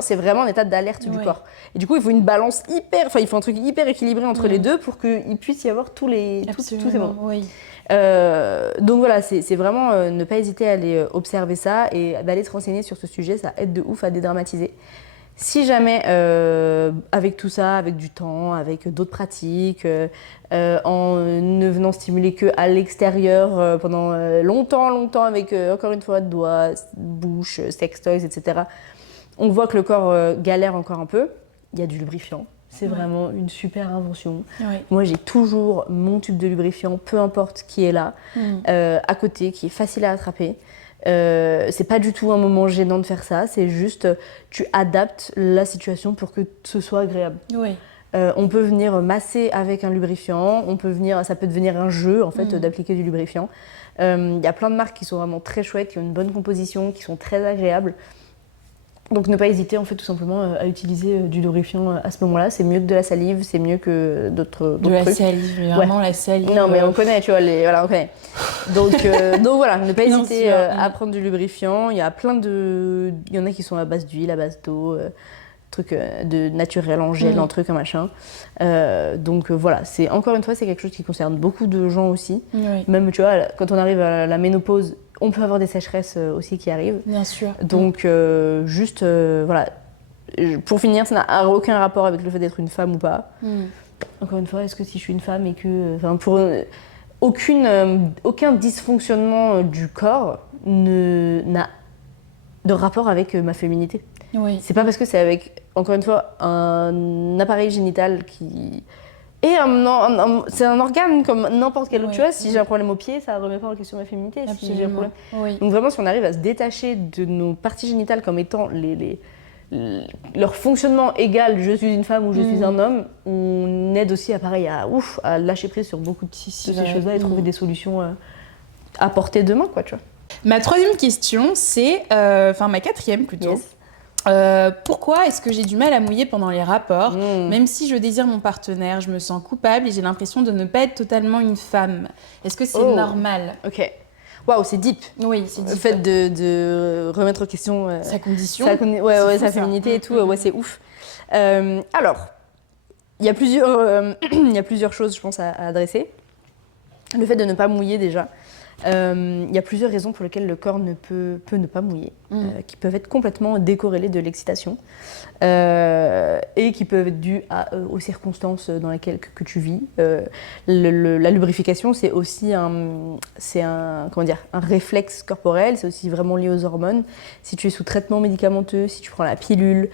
c'est vraiment un état d'alerte du corps. Et du coup, il faut une balance il faut un truc hyper équilibré entre les deux pour qu'il puisse y avoir tous ces moments. Donc voilà, c'est vraiment ne pas hésiter à aller observer ça et d'aller se renseigner sur ce sujet, ça aide de ouf à dédramatiser. Si jamais, avec tout ça, avec du temps, avec d'autres pratiques, en ne venant stimuler qu'à l'extérieur pendant longtemps, avec encore une fois doigts, bouche, sextoys, etc., on voit que le corps galère encore un peu. Il y a du lubrifiant. C'est vraiment une super invention. Moi, j'ai toujours mon tube de lubrifiant, peu importe qui est là, à côté, qui est facile à attraper. C'est pas du tout un moment gênant de faire ça, c'est juste tu adaptes la situation pour que ce soit agréable. On peut venir masser avec un lubrifiant, ça peut devenir un jeu en fait d'appliquer du lubrifiant. Il y a plein de marques qui sont vraiment très chouettes, qui ont une bonne composition, qui sont très agréables. Donc ne pas hésiter en fait tout simplement à utiliser du lubrifiant à ce moment-là. C'est mieux que de la salive, c'est mieux que d'autres trucs. La salive, mais vraiment la salive. Non mais on connaît, tu vois, on connaît. Donc voilà, ne pas hésiter à prendre du lubrifiant. Il y en a qui sont à base d'huile, à base d'eau, trucs de naturel en gel, en truc, en machin. Donc voilà, encore une fois, c'est quelque chose qui concerne beaucoup de gens aussi. Même tu vois, quand on arrive à la ménopause, on peut avoir des sécheresses aussi qui arrivent. Bien sûr. Donc, juste, voilà. Pour finir, ça n'a aucun rapport avec le fait d'être une femme ou pas. Encore une fois, est-ce que si je suis une femme et que... aucun dysfonctionnement du corps n'a de rapport avec ma féminité. C'est pas parce que c'est avec, encore une fois, un appareil génital qui... Et c'est un organe comme n'importe quel autre chose. Si j'ai un problème au pied, ça ne remet pas en question ma féminité. Si j'ai un problème. Donc vraiment, si on arrive à se détacher de nos parties génitales comme étant leur fonctionnement égal, je suis une femme ou je suis un homme, on aide aussi à lâcher prise sur beaucoup de ces choses-là et trouver des solutions à portée de main, quoi, tu vois. Ma troisième question, c'est, ma quatrième plutôt. Yes. Pourquoi est-ce que j'ai du mal à mouiller pendant les rapports? Même si je désire mon partenaire, je me sens coupable et j'ai l'impression de ne pas être totalement une femme. Est-ce que c'est normal? Ok. Waouh, c'est deep. Oui, c'est deep. Le fait de remettre en question sa condition, sa féminité et tout, c'est ouf. Alors, il y a plusieurs choses, je pense, à adresser. Le fait de ne pas mouiller déjà. Il y a plusieurs raisons pour lesquelles le corps peut ne pas mouiller, qui peuvent être complètement décorrélées de l'excitation et qui peuvent être dues aux circonstances dans lesquelles que tu vis. La lubrification, c'est aussi un réflexe corporel, c'est aussi vraiment lié aux hormones. Si tu es sous traitement médicamenteux, si tu prends la pilule,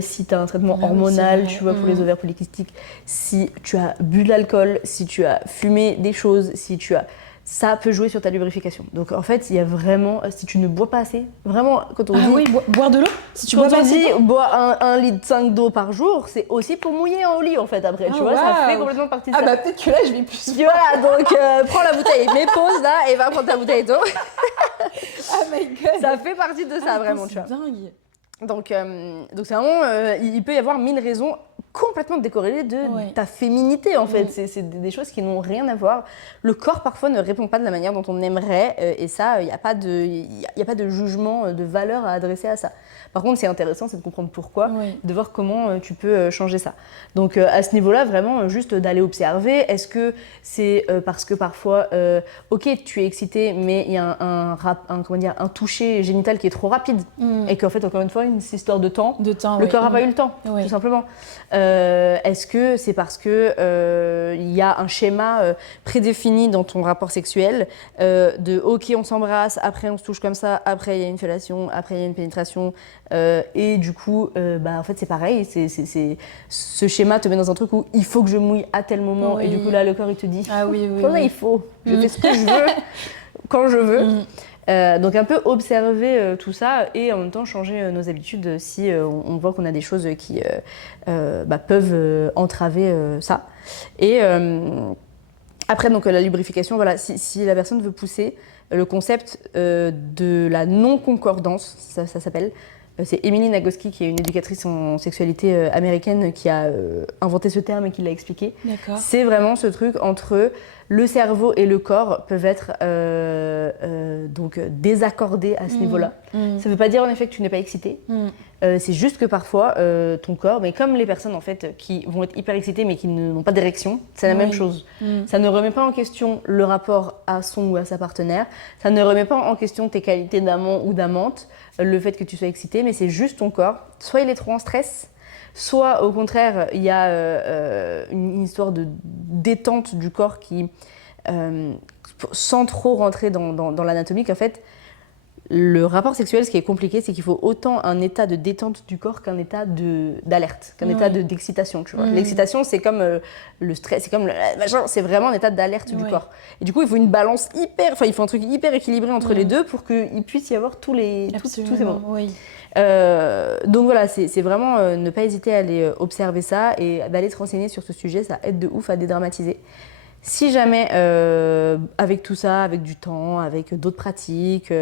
si tu as un traitement hormonal, tu vois, pour les ovaires polykystiques, si tu as bu de l'alcool, si tu as fumé des choses, ça peut jouer sur ta lubrification. Donc en fait, il y a vraiment, si tu ne bois pas assez, vraiment, quand on dit... boire de l'eau. Si tu bois pas assez, bois 1,5 litre d'eau par jour, c'est aussi pour mouiller en lit en fait après, tu vois, ça fait complètement partie de ça. Ah bah peut-être que là, je vais plus... Voilà, donc prends la bouteille, mets pause là et va prendre ta bouteille d'eau. Oh my god. Ça fait partie de ça vraiment, tu vois. C'est dingue. Donc c'est vraiment, il peut y avoir 1000 raisons complètement décorrélées de ta féminité en fait. C'est des choses qui n'ont rien à voir. Le corps parfois ne répond pas de la manière dont on aimerait et ça, il n'y a pas de jugement, de valeur à adresser à ça. Par contre, c'est intéressant, c'est de comprendre pourquoi, de voir comment tu peux changer ça. Donc à ce niveau-là, vraiment, juste d'aller observer. Est-ce que c'est parce que parfois, ok, tu es excitée, mais il y a un toucher génital qui est trop rapide et qu'en fait, encore une fois, une histoire de temps. Le corps n'a pas eu le temps, tout simplement. Est-ce que c'est parce que il y a un schéma prédéfini dans ton rapport sexuel de ok, on s'embrasse, après on se touche comme ça, après il y a une fellation, après il y a une pénétration et du coup, en fait c'est pareil, ce schéma te met dans un truc où il faut que je mouille à tel moment et du coup là le corps il te dit il faut, je fais ce que je veux quand je veux. Donc un peu observer tout ça et en même temps changer nos habitudes si on voit qu'on a des choses qui peuvent entraver ça. Et après donc la lubrification, voilà, si la personne veut pousser, le concept de la non-concordance, ça s'appelle. C'est Emily Nagoski, qui est une éducatrice en sexualité américaine, qui a inventé ce terme et qui l'a expliqué. D'accord. C'est vraiment ce truc entre le cerveau et le corps peuvent être donc désaccordés à ce niveau-là. Ça ne veut pas dire en effet que tu n'es pas excité. C'est juste que parfois ton corps, mais comme les personnes en fait qui vont être hyper excitées mais qui n'ont pas d'érection, c'est la même chose. Ça ne remet pas en question le rapport à son ou à sa partenaire. Ça ne remet pas en question tes qualités d'amant ou d'amante, le fait que tu sois excité, mais c'est juste ton corps. Soit il est trop en stress, soit au contraire il y a une histoire de détente du corps qui, sans trop rentrer dans l'anatomique en fait, le rapport sexuel, ce qui est compliqué, c'est qu'il faut autant un état de détente du corps qu'un état d'alerte, qu'un état d'excitation, tu vois. L'excitation, c'est comme le stress, c'est comme le machin, c'est vraiment un état d'alerte du corps. Et du coup, il faut une balance il faut un truc hyper équilibré entre les deux pour qu'il puisse y avoir tous ces moments. Donc voilà, c'est vraiment ne pas hésiter à aller observer ça et d'aller te renseigner sur ce sujet, ça aide de ouf à dédramatiser. Si jamais, avec tout ça, avec du temps, avec d'autres pratiques,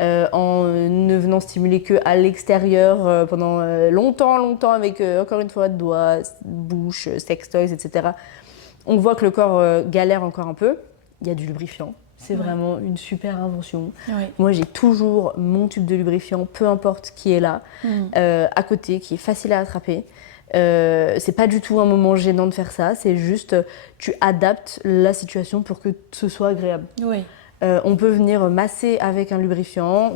en ne venant stimuler qu'à l'extérieur pendant longtemps, avec encore une fois doigts, bouche, sextoys, etc., on voit que le corps galère encore un peu. Il y a du lubrifiant. C'est vraiment une super invention. Moi, j'ai toujours mon tube de lubrifiant, peu importe qui est là, à côté, qui est facile à attraper. C'est pas du tout un moment gênant de faire ça, c'est juste tu adaptes la situation pour que ce soit agréable. On peut venir masser avec un lubrifiant,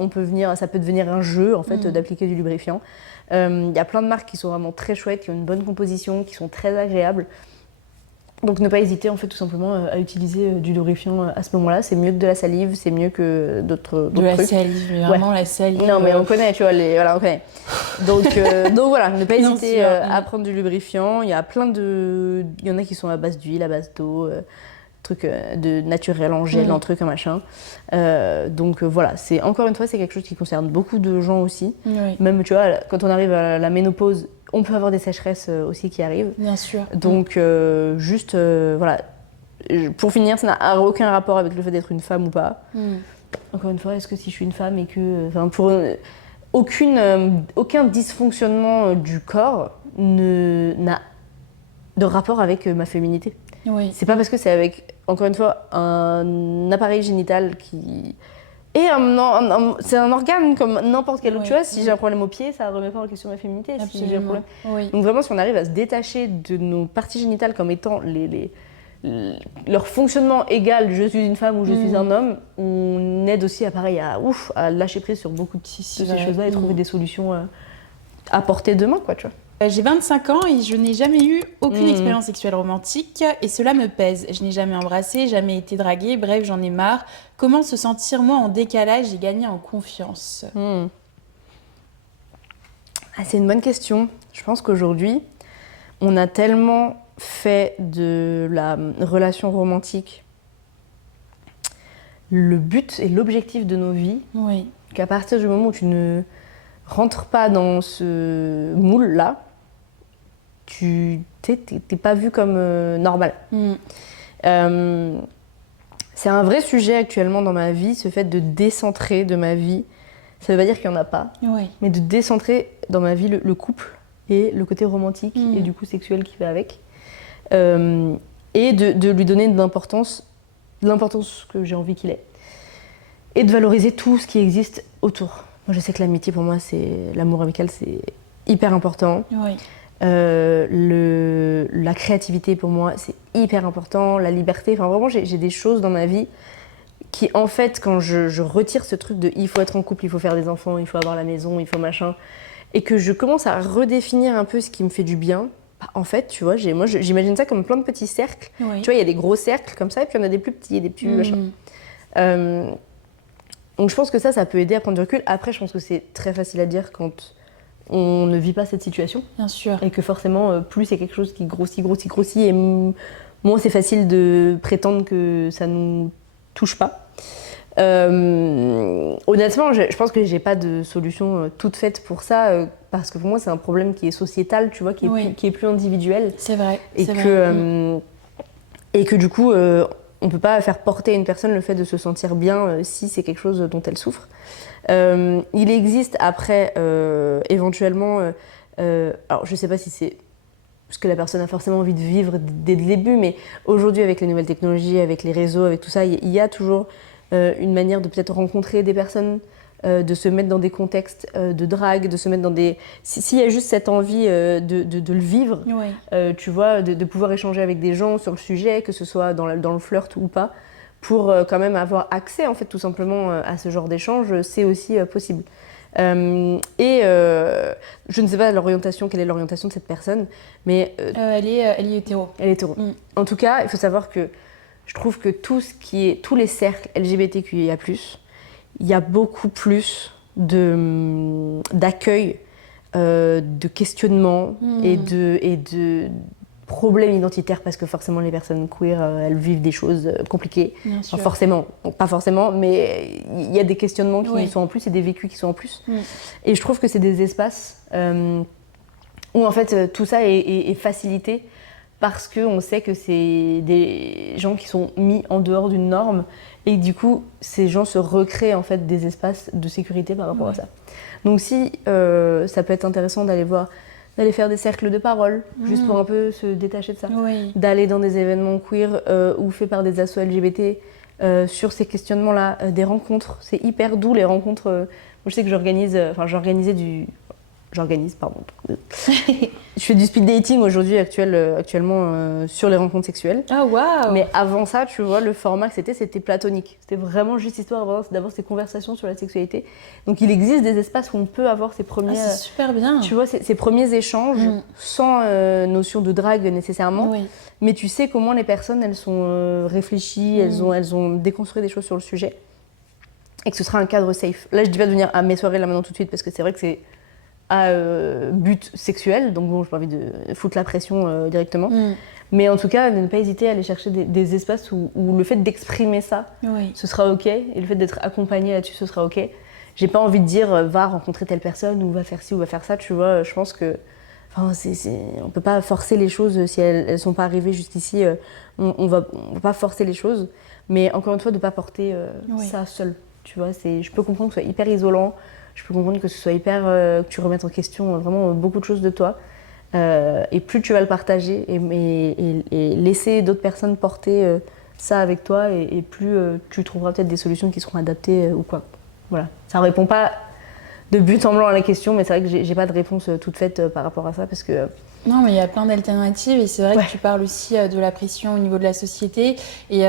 ça peut devenir un jeu en fait d'appliquer du lubrifiant. Il y a plein de marques qui sont vraiment très chouettes, qui ont une bonne composition, qui sont très agréables. Donc ne pas hésiter en fait tout simplement à utiliser du lubrifiant à ce moment-là. C'est mieux que de la salive, c'est mieux que d'autres trucs. La salive, vraiment la salive. Non mais on connaît, tu vois, on connaît. Donc voilà, ne pas hésiter à prendre du lubrifiant. Il y a il y en a qui sont à base d'huile, à base d'eau, trucs de naturel en gel, en truc, un machin. Donc voilà, encore une fois, c'est quelque chose qui concerne beaucoup de gens aussi. Même tu vois, quand on arrive à la ménopause, on peut avoir des sécheresses aussi qui arrivent. Bien sûr. Donc, juste, voilà. Pour finir, ça n'a aucun rapport avec le fait d'être une femme ou pas. Encore une fois, est-ce que si je suis une femme et que... aucun dysfonctionnement du corps n'a de rapport avec ma féminité. C'est pas parce que c'est avec, encore une fois, un appareil génital Et c'est un organe comme n'importe quel autre, tu vois. Si j'ai un problème au pied, ça remet pas en question ma féminité. Si j'ai un problème. Donc vraiment, si on arrive à se détacher de nos parties génitales comme étant leur fonctionnement égal, je suis une femme ou je suis un homme, on aide aussi à lâcher prise sur beaucoup de ces choses-là et trouver des solutions à portée de main, quoi, tu vois. J'ai 25 ans et je n'ai jamais eu aucune expérience sexuelle romantique et cela me pèse. Je n'ai jamais embrassé, jamais été draguée, bref, j'en ai marre. Comment se sentir, moi, en décalage et gagner en confiance C'est une bonne question. Je pense qu'aujourd'hui, on a tellement fait de la relation romantique le but et l'objectif de nos vies qu'à partir du moment où tu ne rentres pas dans ce moule-là, t'es pas vu comme normal. C'est un vrai sujet actuellement dans ma vie, ce fait de décentrer de ma vie. Ça veut pas dire qu'il n'y en a pas, mais de décentrer dans ma vie le couple et le côté romantique et du coup sexuel qui va avec. Et de lui donner de l'importance que j'ai envie qu'il ait. Et de valoriser tout ce qui existe autour. Moi, je sais que l'amitié, pour moi, l'amour amical, c'est hyper important. La créativité, pour moi, c'est hyper important. La liberté, enfin, vraiment, j'ai des choses dans ma vie qui, en fait, quand je retire ce truc de il faut être en couple, il faut faire des enfants, il faut avoir la maison, il faut machin, et que je commence à redéfinir un peu ce qui me fait du bien, en fait, tu vois, j'imagine ça comme plein de petits cercles. Tu vois, il y a des gros cercles comme ça, et puis il y en a des plus petits, des petits machins. Donc je pense que ça peut aider à prendre du recul. Après, je pense que c'est très facile à dire quand on ne vit pas cette situation. Bien sûr. Et que forcément, plus c'est quelque chose qui grossit, et moins c'est facile de prétendre que ça nous touche pas. Honnêtement, je pense que j'ai pas de solution toute faite pour ça, parce que pour moi c'est un problème qui est sociétal, tu vois, qui est plus individuel. C'est vrai. Et que du coup, on peut pas faire porter à une personne le fait de se sentir bien si c'est quelque chose dont elle souffre. Il existe après, éventuellement, alors je sais pas si c'est ce que la personne a forcément envie de vivre dès le début, mais aujourd'hui avec les nouvelles technologies, avec les réseaux, avec tout ça, il y a toujours une manière de peut-être rencontrer des personnes, de se mettre dans des contextes de drague, de se mettre dans des... S'il y a juste cette envie de le vivre, tu vois, de pouvoir échanger avec des gens sur le sujet, que ce soit dans le flirt ou pas, pour quand même avoir accès, en fait, tout simplement à ce genre d'échange, c'est aussi possible. Je ne sais pas quelle est l'orientation de cette personne, mais... elle est hétéro. Elle est hétéro. En tout cas, il faut savoir que je trouve que tous les cercles LGBTQIA+, il y a beaucoup plus d'accueil, de questionnement et de problèmes identitaires, parce que forcément les personnes queer, elles vivent des choses compliquées. Enfin, forcément, pas forcément, mais il y a des questionnements qui sont en plus et des vécus qui sont en plus. Et je trouve que c'est des espaces où en fait tout ça est facilité, parce qu'on sait que c'est des gens qui sont mis en dehors d'une norme, et du coup, ces gens se recréent en fait des espaces de sécurité par rapport à ça. Donc si ça peut être intéressant d'aller faire des cercles de parole, juste pour un peu se détacher de ça, d'aller dans des événements queer ou faits par des assos LGBT sur ces questionnements-là, des rencontres, c'est hyper doux les rencontres. Moi je sais que j'organise, pardon. Je fais du speed dating aujourd'hui actuellement sur les rencontres sexuelles. Ah waouh! Mais avant ça, tu vois, le format que c'était platonique. C'était vraiment juste histoire d'avoir ces conversations sur la sexualité. Donc il existe des espaces où on peut avoir ces premiers... c'est super bien! Tu vois, ces premiers échanges sans notion de drague nécessairement. Mais tu sais comment les personnes, elles sont réfléchies, elles ont déconstruit des choses sur le sujet. Et que ce sera un cadre safe. Là, je dis pas de venir à mes soirées là maintenant tout de suite, parce que c'est vrai que c'est à but sexuel, donc bon, j'ai pas envie de foutre la pression directement. Mais en tout cas, ne pas hésiter à aller chercher des espaces où le fait d'exprimer ça, ce sera ok, et le fait d'être accompagné là-dessus, ce sera ok. J'ai pas envie de dire va rencontrer telle personne, ou va faire ci, ou va faire ça, tu vois. Je pense que on peut pas forcer les choses si elles sont pas arrivées jusqu'ici. On va pas forcer les choses, mais encore une fois, de pas porter ça seul. Tu vois, je peux comprendre que ce soit hyper isolant. Je peux comprendre que ce soit que tu remettes en question vraiment beaucoup de choses de toi. Et plus tu vas le partager et laisser d'autres personnes porter ça avec toi et plus tu trouveras peut-être des solutions qui seront adaptées ou quoi. Voilà. Ça répond pas de but en blanc à la question, mais c'est vrai que j'ai pas de réponse toute faite par rapport à ça parce que... Non, mais il y a plein d'alternatives et c'est vrai que tu parles aussi de la pression au niveau de la société et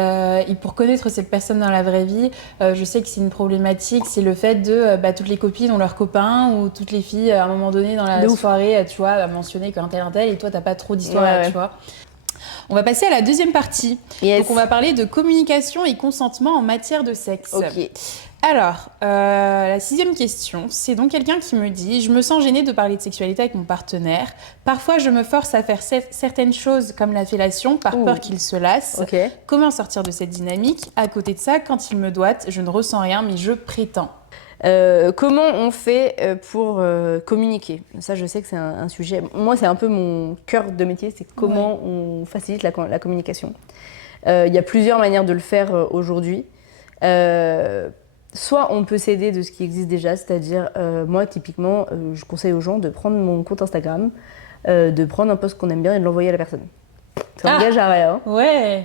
pour connaître cette personne dans la vraie vie, je sais que c'est une problématique, c'est le fait de toutes les copines ont leurs copains ou toutes les filles à un moment donné dans la soirée, tu vois, mentionner qu'un tel et toi t'as pas trop d'histoire, tu vois. On va passer à la deuxième partie. Yes. Donc on va parler de communication et consentement en matière de sexe. Ok. Alors, la 6e question, c'est donc quelqu'un qui me dit « Je me sens gênée de parler de sexualité avec mon partenaire. Parfois, je me force à faire certaines choses comme la fellation par peur qu'il se lasse. Okay. Comment sortir de cette dynamique ? À côté de ça, quand il me doite, je ne ressens rien, mais je prétends. » Comment on fait pour communiquer ? Ça, je sais que c'est un sujet... Moi, c'est un peu mon cœur de métier, c'est comment on facilite la communication. Il y a plusieurs manières de le faire aujourd'hui. Soit on peut s'aider de ce qui existe déjà, c'est-à-dire, moi, typiquement, je conseille aux gens de prendre mon compte Instagram, de prendre un post qu'on aime bien et de l'envoyer à la personne. Ça engage à rien. Ouais.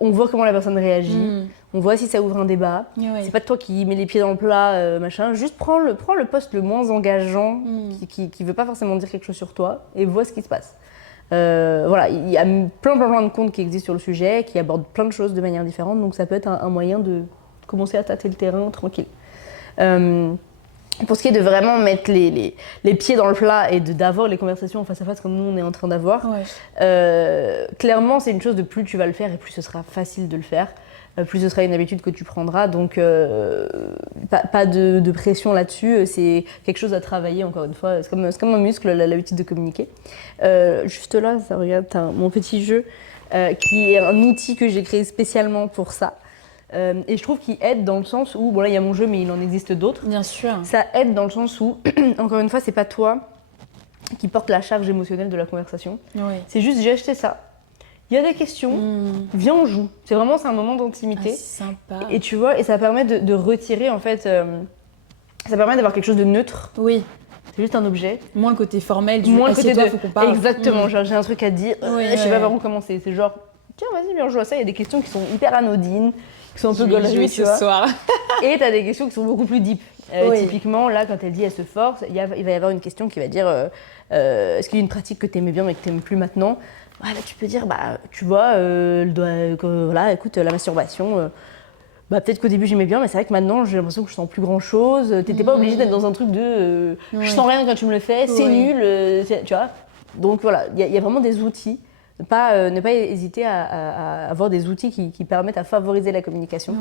On voit comment la personne réagit, on voit si ça ouvre un débat. Ouais. C'est pas toi qui mets les pieds dans le plat, machin. Juste prends le post le moins engageant, qui veut pas forcément dire quelque chose sur toi, et vois ce qui se passe. Voilà, il y a plein de comptes qui existent sur le sujet, qui abordent plein de choses de manière différente, donc ça peut être un moyen de commencer à tâter le terrain tranquille. Pour ce qui est de vraiment mettre les pieds dans le plat et d'avoir les conversations face à face comme nous on est en train d'avoir, clairement c'est une chose de plus tu vas le faire et plus ce sera facile de le faire, plus ce sera une habitude que tu prendras, donc pas de pression là-dessus, c'est quelque chose à travailler encore une fois, c'est comme un muscle, l'habitude de communiquer. Juste là, ça, regarde, t'as mon petit jeu qui est un outil que j'ai créé spécialement pour ça. Et je trouve qu'il aide dans le sens où, bon là il y a mon jeu mais il en existe d'autres. Bien sûr. Ça aide dans le sens où, encore une fois, c'est pas toi qui porte la charge émotionnelle de la conversation. C'est juste j'ai acheté ça. Il y a des questions, viens on joue. C'est un moment d'intimité. C'est sympa. Et tu vois, et ça permet de retirer en fait, ça permet d'avoir quelque chose de neutre. Oui. C'est juste un objet. Moins le côté formel du moins le côté faut qu'on parle. Exactement, genre j'ai un truc à te dire, je sais pas par où commencer. C'est genre, tiens vas-y viens on joue à ça, il y a des questions qui sont hyper anodines. Qui sont un peu gauleries, tu vois. Soir. Et t'as des questions qui sont beaucoup plus deep. Typiquement, là, quand elle dit elle se force, il va y avoir une question qui va dire est-ce qu'il y a une pratique que t'aimais bien mais que t'aimes plus maintenant ? Là, tu peux dire, tu vois, voilà, écoute, la masturbation, peut-être qu'au début j'aimais bien, mais c'est vrai que maintenant j'ai l'impression que je sens plus grand chose. T'étais pas obligée d'être dans un truc de je sens rien quand tu me le fais, c'est nul, tu vois. Donc voilà, il y a vraiment des outils. Ne pas hésiter à avoir des outils qui permettent à favoriser la communication.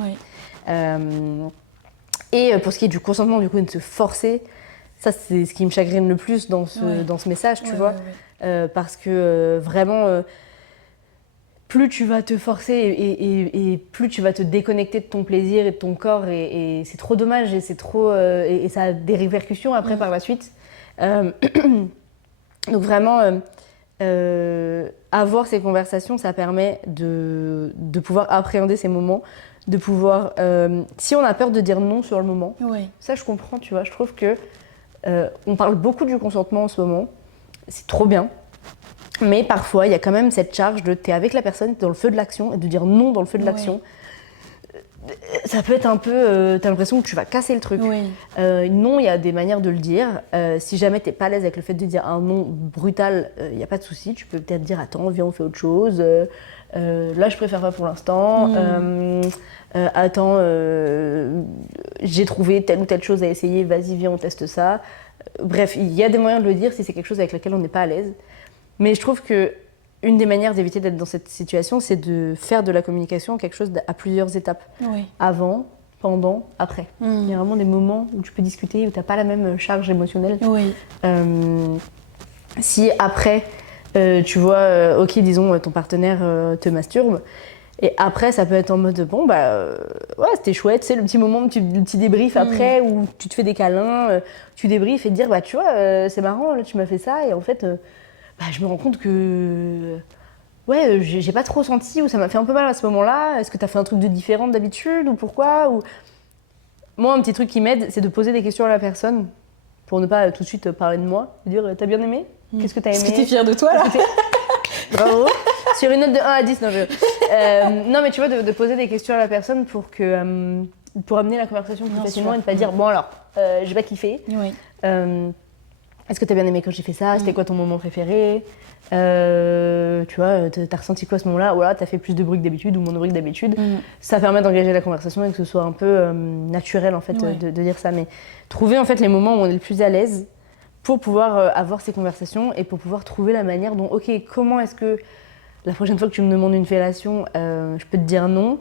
Et pour ce qui est du consentement, du coup, de se forcer, ça c'est ce qui me chagrine le plus dans ce message, tu vois. Parce que vraiment, plus tu vas te forcer et plus tu vas te déconnecter de ton plaisir et de ton corps, et c'est trop dommage et c'est trop et ça a des répercussions après par la suite. Donc vraiment. Avoir ces conversations, ça permet de pouvoir appréhender ces moments, de pouvoir... si on a peur de dire non sur le moment, ça je comprends, tu vois, je trouve que on parle beaucoup du consentement en ce moment, c'est trop bien, mais parfois il y a quand même cette charge de t'es avec la personne, t'es dans le feu de l'action, et de dire non dans le feu de l'action, ça peut être un peu... t'as l'impression que tu vas casser le truc. Non, il y a des manières de le dire. Si jamais t'es pas à l'aise avec le fait de dire un non brutal, il n'y a pas de souci. Tu peux peut-être dire attends, viens, on fait autre chose. Là, je préfère pas pour l'instant. Attends, j'ai trouvé telle ou telle chose à essayer. Vas-y, viens, on teste ça. Bref, il y a des moyens de le dire si c'est quelque chose avec lequel on n'est pas à l'aise. Mais je trouve que une des manières d'éviter d'être dans cette situation, c'est de faire de la communication quelque chose à plusieurs étapes. Avant, pendant, après. Il y a vraiment des moments où tu peux discuter, où tu n'as pas la même charge émotionnelle. Si après, tu vois, ok, disons, ton partenaire te masturbe, et après, ça peut être en mode, bon, c'était chouette, c'est le petit moment, le petit débrief après, où tu te fais des câlins, tu débriefes et te dire, tu vois, c'est marrant, là, tu m'as fait ça, et en fait... je me rends compte que j'ai pas trop senti, ou ça m'a fait un peu mal à ce moment-là. Est-ce que t'as fait un truc de différent d'habitude ou pourquoi ou... Moi, un petit truc qui m'aide, c'est de poser des questions à la personne pour ne pas tout de suite parler de moi, de dire t'as bien aimé ? Qu'est-ce que t'as aimé ? Est-ce que t'es fière de toi là ? Bravo. Sur une note de 1 à 10, non, non, mais tu vois, de poser des questions à la personne pour amener la conversation plus facilement et ne pas dire, bon alors, j'ai pas kiffé. Oui. Est-ce que t'as bien aimé quand j'ai fait ça? C'était quoi ton moment préféré? Tu vois, t'as ressenti quoi à ce moment-là? Voilà, t'as fait plus de bruit que d'habitude ou moins de bruit que d'habitude. Ça permet d'engager la conversation et que ce soit un peu naturel en fait de dire ça. Mais trouver en fait les moments où on est le plus à l'aise pour pouvoir avoir ces conversations et pour pouvoir trouver la manière dont, ok, comment est-ce que la prochaine fois que tu me demandes une fellation, je peux te dire non?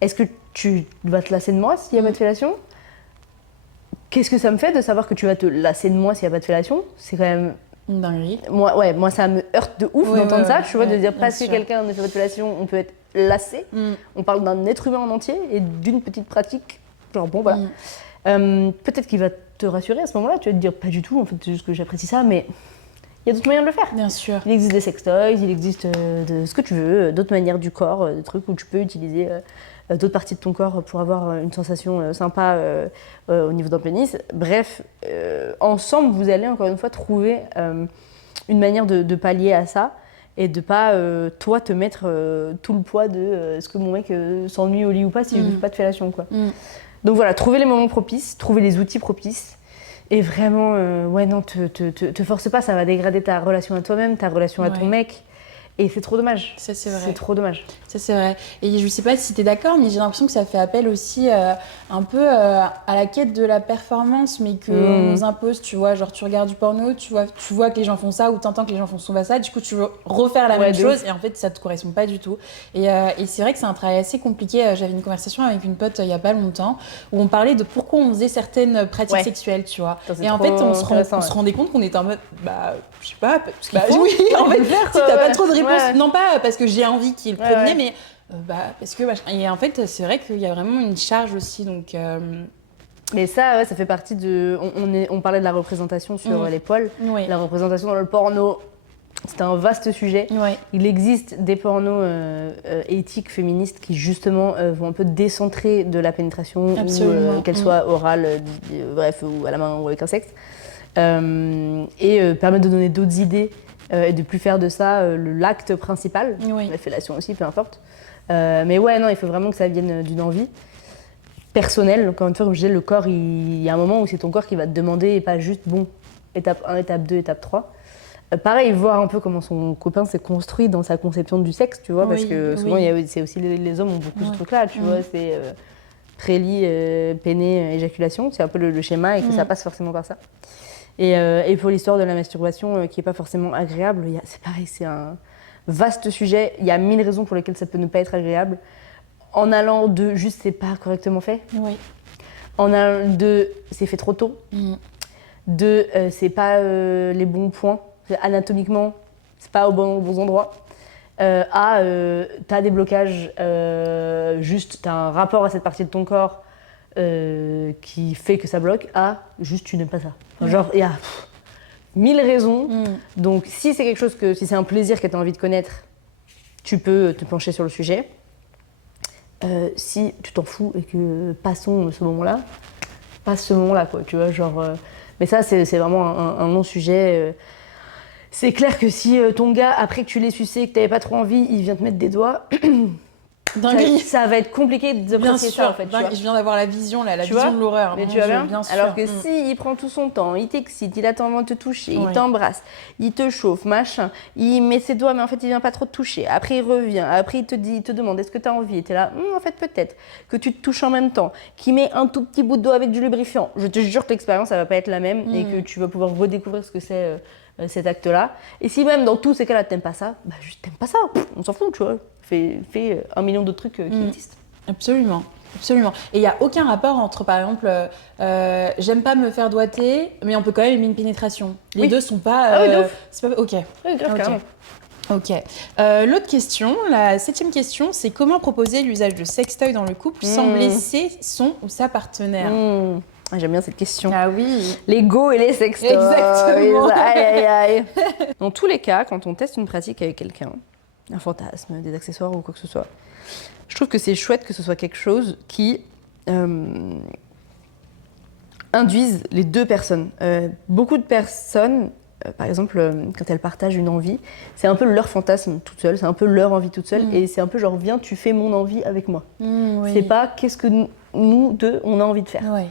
Est-ce que tu vas te lasser de moi s'il n'y a pas de fellation? Qu'est-ce que ça me fait de savoir que tu vas te lasser de moi s'il n'y a pas de fellation? C'est quand même... Une dinguerie. Moi, ça me heurte de ouf d'entendre ça, tu vois, de dire parce que quelqu'un ne fait pas de fellation, on peut être lassé. On parle d'un être humain en entier et d'une petite pratique. Genre, bon, voilà. Peut-être qu'il va te rassurer à ce moment-là, tu vas te dire pas du tout, en fait, c'est juste que j'apprécie ça, mais il y a d'autres moyens de le faire. Bien sûr. Il existe des sextoys, il existe de ce que tu veux, d'autres manières du corps, des trucs où tu peux utiliser d'autres parties de ton corps pour avoir une sensation sympa au niveau d'un pénis. Bref, ensemble, vous allez encore une fois trouver une manière de pallier à ça et de pas, toi, te mettre tout le poids de est-ce que mon mec s'ennuie au lit ou pas si je ne fais pas de fellation, quoi. Donc voilà, trouver les moments propices, trouver les outils propices. Et vraiment, ouais, non, te force pas, ça va dégrader ta relation à toi-même, ta relation à ton mec. Et c'est trop dommage. Ça, c'est vrai. C'est trop dommage. Ça, c'est vrai. Et je sais pas si t'es d'accord, mais j'ai l'impression que ça fait appel aussi un peu à la quête de la performance, mais qu'on nous impose, tu vois. Genre, tu regardes du porno, tu vois que les gens font ça, ou t'entends que les gens font souvent ça, du coup, tu veux refaire la même chose, et en fait, ça te correspond pas du tout. Et c'est vrai que c'est un travail assez compliqué. J'avais une conversation avec une pote il y a pas longtemps, où on parlait de pourquoi on faisait certaines pratiques sexuelles, tu vois. Et en fait, on se rendait compte qu'on était en mode, bah, je sais pas, parce que oui, en fait, si t'as pas trop de réponses, non pas parce que j'ai envie qu'il le promenait, mais parce que et en fait c'est vrai qu'il y a vraiment une charge aussi, donc mais ça ça fait partie de on parlait de la représentation sur les poils. La représentation dans le porno, c'est un vaste sujet. Il existe des pornos éthiques féministes qui justement vont un peu décentrer de la pénétration, qu'elle soit orale, bref, ou à la main ou avec un sexe, et permettre de donner d'autres idées et de plus faire de ça l'acte principal, la fellation aussi, peu importe. Mais ouais, non, il faut vraiment que ça vienne d'une envie personnelle. Encore une fois, comme je disais, le corps, il y a un moment où c'est ton corps qui va te demander et pas juste, bon, étape 1, étape 2, étape 3. Pareil, voir un peu comment son copain s'est construit dans sa conception du sexe, tu vois, parce que souvent, c'est aussi les hommes ont beaucoup ce truc-là, tu vois, c'est prélit, péné, éjaculation, c'est un peu le schéma et que ça passe forcément par ça. Et pour l'histoire de la masturbation, qui n'est pas forcément agréable, c'est pareil, c'est un vaste sujet. Il y a 1000 raisons pour lesquelles ça peut ne pas être agréable. En allant de juste c'est pas correctement fait. En allant de c'est fait trop tôt. De c'est pas les bons points. Anatomiquement, c'est pas aux bons endroits. T'as des blocages, juste t'as un rapport à cette partie de ton corps qui fait que ça bloque, juste tu n'aimes pas ça. Genre, il y a 1000 raisons. Donc, si c'est quelque chose si c'est un plaisir que tu as envie de connaître, tu peux te pencher sur le sujet. Si tu t'en fous et que passons ce moment-là, passe ce moment-là, quoi, tu vois, genre... mais ça, c'est vraiment un long sujet. C'est clair que si ton gars, après que tu l'aies sucé, que t'avais pas trop envie, il vient te mettre des doigts... Ça va être compliqué de apprécier ça, en fait. Je viens d'avoir la vision, la vision de l'horreur. Mais tu vois bien, alors que s'il prend tout son temps, il t'excite, il attend de te toucher, il t'embrasse, il te chauffe, machin, il met ses doigts, mais en fait, il vient pas trop te toucher. Après, il revient, après, il te demande est-ce que tu as envie. Et t'es là, en fait, peut-être. Que tu te touches en même temps, qu'il met un tout petit bout de doigt avec du lubrifiant. Je te jure que l'expérience, ça va pas être la même et que tu vas pouvoir redécouvrir ce que c'est cet acte-là. Et si même dans tous ces cas-là, t'aimes pas ça, bah juste t'aimes pas ça, on s'en fout, tu vois. Fais 1 million d'autres trucs qui existent. Absolument. Absolument. Et il n'y a aucun rapport entre, par exemple, j'aime pas me faire doigter, mais on peut quand même aimer une pénétration. Les deux sont pas... c'est pas... Ok. Oui, grave, carrément. Ok. L'autre question, la 7e question, c'est comment proposer l'usage de sextoy dans le couple sans blesser son ou sa partenaire. J'aime bien cette question. Ah oui. Les go et les sextoys. Exactement. Aïe. Dans tous les cas, quand on teste une pratique avec quelqu'un, un fantasme, des accessoires ou quoi que ce soit, je trouve que c'est chouette que ce soit quelque chose qui induise les deux personnes. Beaucoup de personnes par exemple, quand elles partagent une envie, c'est un peu leur fantasme toute seule, c'est un peu leur envie toute seule, et c'est un peu genre, viens, tu fais mon envie avec moi. Oui. C'est pas qu'est-ce que nous deux, on a envie de faire. Ouais.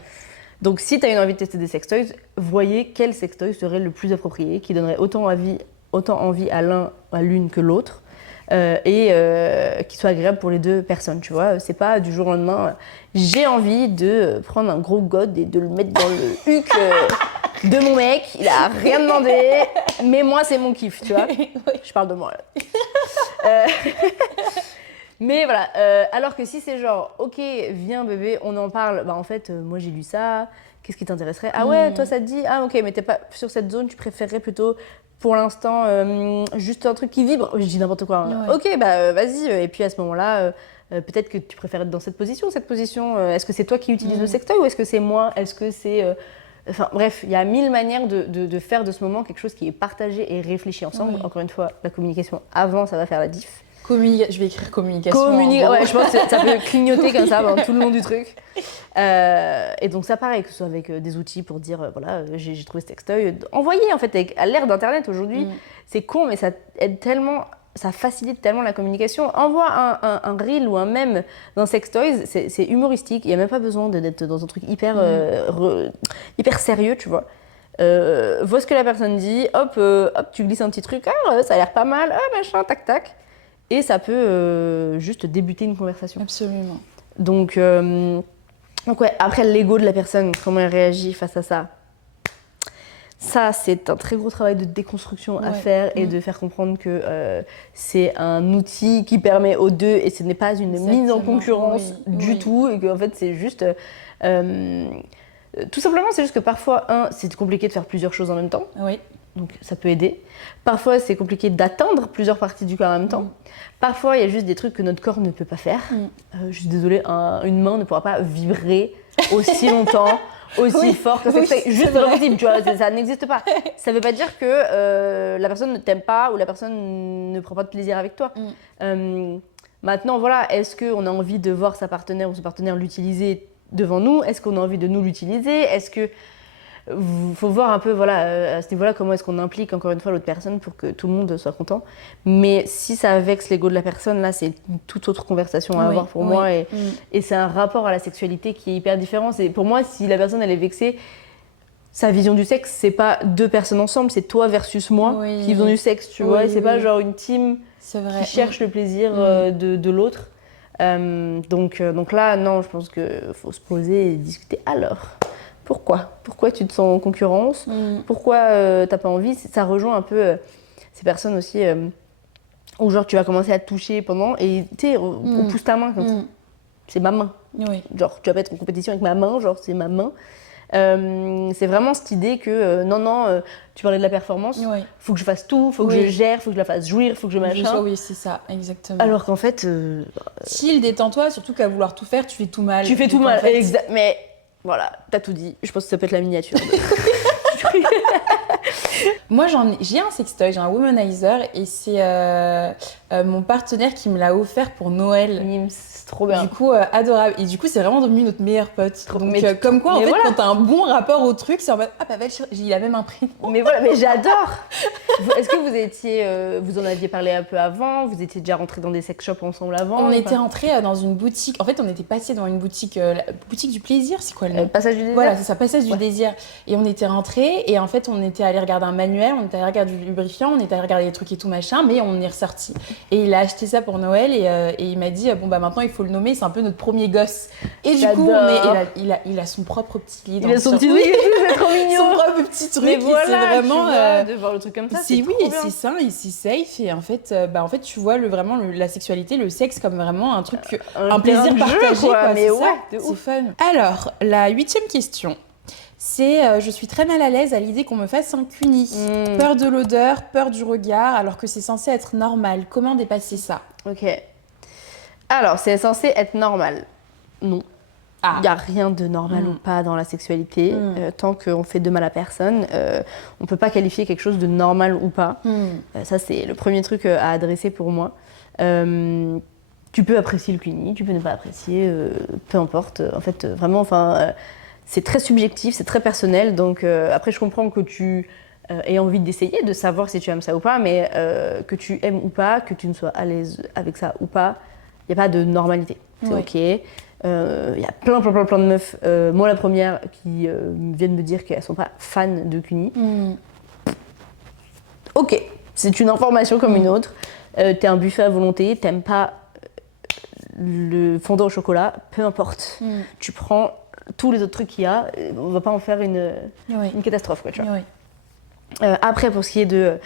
Donc si tu as une envie de tester des sextoys, voyez quel sextoy serait le plus approprié, qui donnerait autant envie à l'une que l'autre, et qui soit agréable pour les deux personnes, tu vois. C'est pas du jour au lendemain, j'ai envie de prendre un gros god et de le mettre dans le huc de mon mec, il a rien demandé, mais moi c'est mon kiff, tu vois. Je parle de moi là. Mais voilà, alors que si c'est genre, ok, viens bébé, on en parle, bah en fait, moi j'ai lu ça, qu'est-ce qui t'intéresserait? Ah ouais, toi ça te dit, ah ok, mais t'es pas sur cette zone, tu préférerais plutôt pour l'instant juste un truc qui vibre? Je dis n'importe quoi. Hein. Ouais. Ok, bah vas-y, et puis à ce moment-là, peut-être que tu préfères être dans cette position, est-ce que c'est toi qui utilises le sextoy ou est-ce que c'est moi? Est-ce que c'est... Enfin bref, il y a 1000 manières de faire de ce moment quelque chose qui est partagé et réfléchi ensemble. Encore une fois, la communication avant, ça va faire la diff. Je vais écrire communication. Ouais, je pense que ça peut clignoter comme ça tout le long du truc. Et donc ça pareil, que ce soit avec des outils pour dire voilà, j'ai trouvé ce sextoy. Envoyer en fait, à l'ère d'internet aujourd'hui, c'est con mais ça aide tellement, ça facilite tellement la communication. Envoie un reel ou un mème d'un sextoy, c'est humoristique, il n'y a même pas besoin d'être dans un truc hyper sérieux, tu vois. Vois ce que la personne dit, hop, tu glisses un petit truc, ça a l'air pas mal, machin, tac tac. Et ça peut juste débuter une conversation. Absolument. Donc ouais, après l'ego de la personne, comment elle réagit face à ça, c'est un très gros travail de déconstruction à faire et de faire comprendre que c'est un outil qui permet aux deux et ce n'est pas une mise en concurrence du tout et qu'en fait c'est juste... tout simplement, c'est juste que parfois, c'est compliqué de faire plusieurs choses en même temps. Oui. Donc ça peut aider. Parfois, c'est compliqué d'atteindre plusieurs parties du corps en même temps. Parfois, il y a juste des trucs que notre corps ne peut pas faire. Je suis désolée, une main ne pourra pas vibrer aussi longtemps, aussi fort que c'est juste pas possible, tu vois, ça n'existe pas. Ça veut pas dire que la personne ne t'aime pas ou la personne ne prend pas de plaisir avec toi. Maintenant, voilà, est-ce qu'on a envie de voir sa partenaire ou son partenaire l'utiliser devant nous? Est-ce qu'on a envie de nous l'utiliser? Est-ce que... faut voir un peu à ce niveau-là comment est-ce qu'on implique encore une fois l'autre personne pour que tout le monde soit content. Mais si ça vexe l'ego de la personne, là c'est une toute autre conversation à avoir pour moi et c'est un rapport à la sexualité qui est hyper différent. Pour moi, si la personne elle est vexée, sa vision du sexe c'est pas deux personnes ensemble, c'est toi versus moi qui faisons du sexe, tu vois. Et c'est pas genre une team qui cherche le plaisir de l'autre. Donc là non, je pense qu'il faut se poser et discuter. Alors Pourquoi tu te sens en concurrence? Pourquoi t'as pas envie? Ça rejoint un peu ces personnes aussi où genre tu vas commencer à te toucher pendant et tu sais, on pousse ta main comme ça. C'est ma main. Genre tu vas pas être en compétition avec ma main, genre c'est ma main. C'est vraiment cette idée que tu parlais de la performance, faut que je fasse tout, faut que je gère, faut que je la fasse jouir, faut que je machin. Oui, c'est ça, exactement. Alors qu'en fait... chill, détends-toi, surtout qu'à vouloir tout faire, tu fais tout mal. Tu fais tout mal, mais... Voilà, t'as tout dit. Je pense que ça peut être la miniature. Moi, j'ai un sextoy, j'ai un womanizer et c'est mon partenaire qui me l'a offert pour Noël. C'est trop bien. Du coup, adorable. Et du coup, c'est vraiment devenu notre meilleur pote. Donc, comme quoi, en fait, quand t'as un bon rapport au truc, c'est en mode ah, Pavel, il a même un prix. Mais voilà, mais j'adore. Est-ce que vous en aviez parlé un peu avant? Vous étiez déjà rentrés dans des sex shops ensemble avant? On était rentrés dans une boutique. En fait, on était passés dans une boutique, la boutique du plaisir, c'est quoi le nom? Passage du désir. Voilà, c'est ça, passage du désir. Et on était rentrés et en fait, on était allés regarder un manuel, on était allés regarder du lubrifiant, on était allés regarder des trucs et tout machin, mais on est ressorti. Et il a acheté ça pour Noël et il m'a dit bon bah maintenant il faut le nommer, c'est un peu notre premier gosse. Et du coup, il a son propre petit lit. Il a son petit truc, c'est trop mignon. Son propre petit truc. Mais voilà, c'est vraiment de voir le truc comme ça. C'est sain, c'est safe et en fait, tu vois vraiment la sexualité, le sexe comme vraiment un truc, un plaisir partagé. Mais ouais, c'est fun. Alors, la 8e question. C'est je suis très mal à l'aise à l'idée qu'on me fasse un cuni. Peur de l'odeur, peur du regard, alors que c'est censé être normal. Comment dépasser ça? Ok. Alors, c'est censé être normal. Non. Il n'y a rien de normal ou pas dans la sexualité. Tant qu'on fait de mal à personne, on ne peut pas qualifier quelque chose de normal ou pas. Ça, c'est le premier truc à adresser pour moi. Tu peux apprécier le cuni, tu peux ne pas apprécier, peu importe. En fait, vraiment, c'est très subjectif, c'est très personnel. Donc après, je comprends que tu aies envie d'essayer, de savoir si tu aimes ça ou pas, mais que tu aimes ou pas, que tu ne sois à l'aise avec ça ou pas, il n'y a pas de normalité. C'est ok. Il y a plein de meufs, moi la première, qui viennent me dire qu'elles ne sont pas fans de Cluny. Ok, c'est une information comme une autre. T'es un buffet à volonté, t'aimes pas le fondant au chocolat, peu importe. Tu prends tous les autres trucs qu'il y a, on va pas en faire une catastrophe, quoi, tu vois. Après, pour ce qui est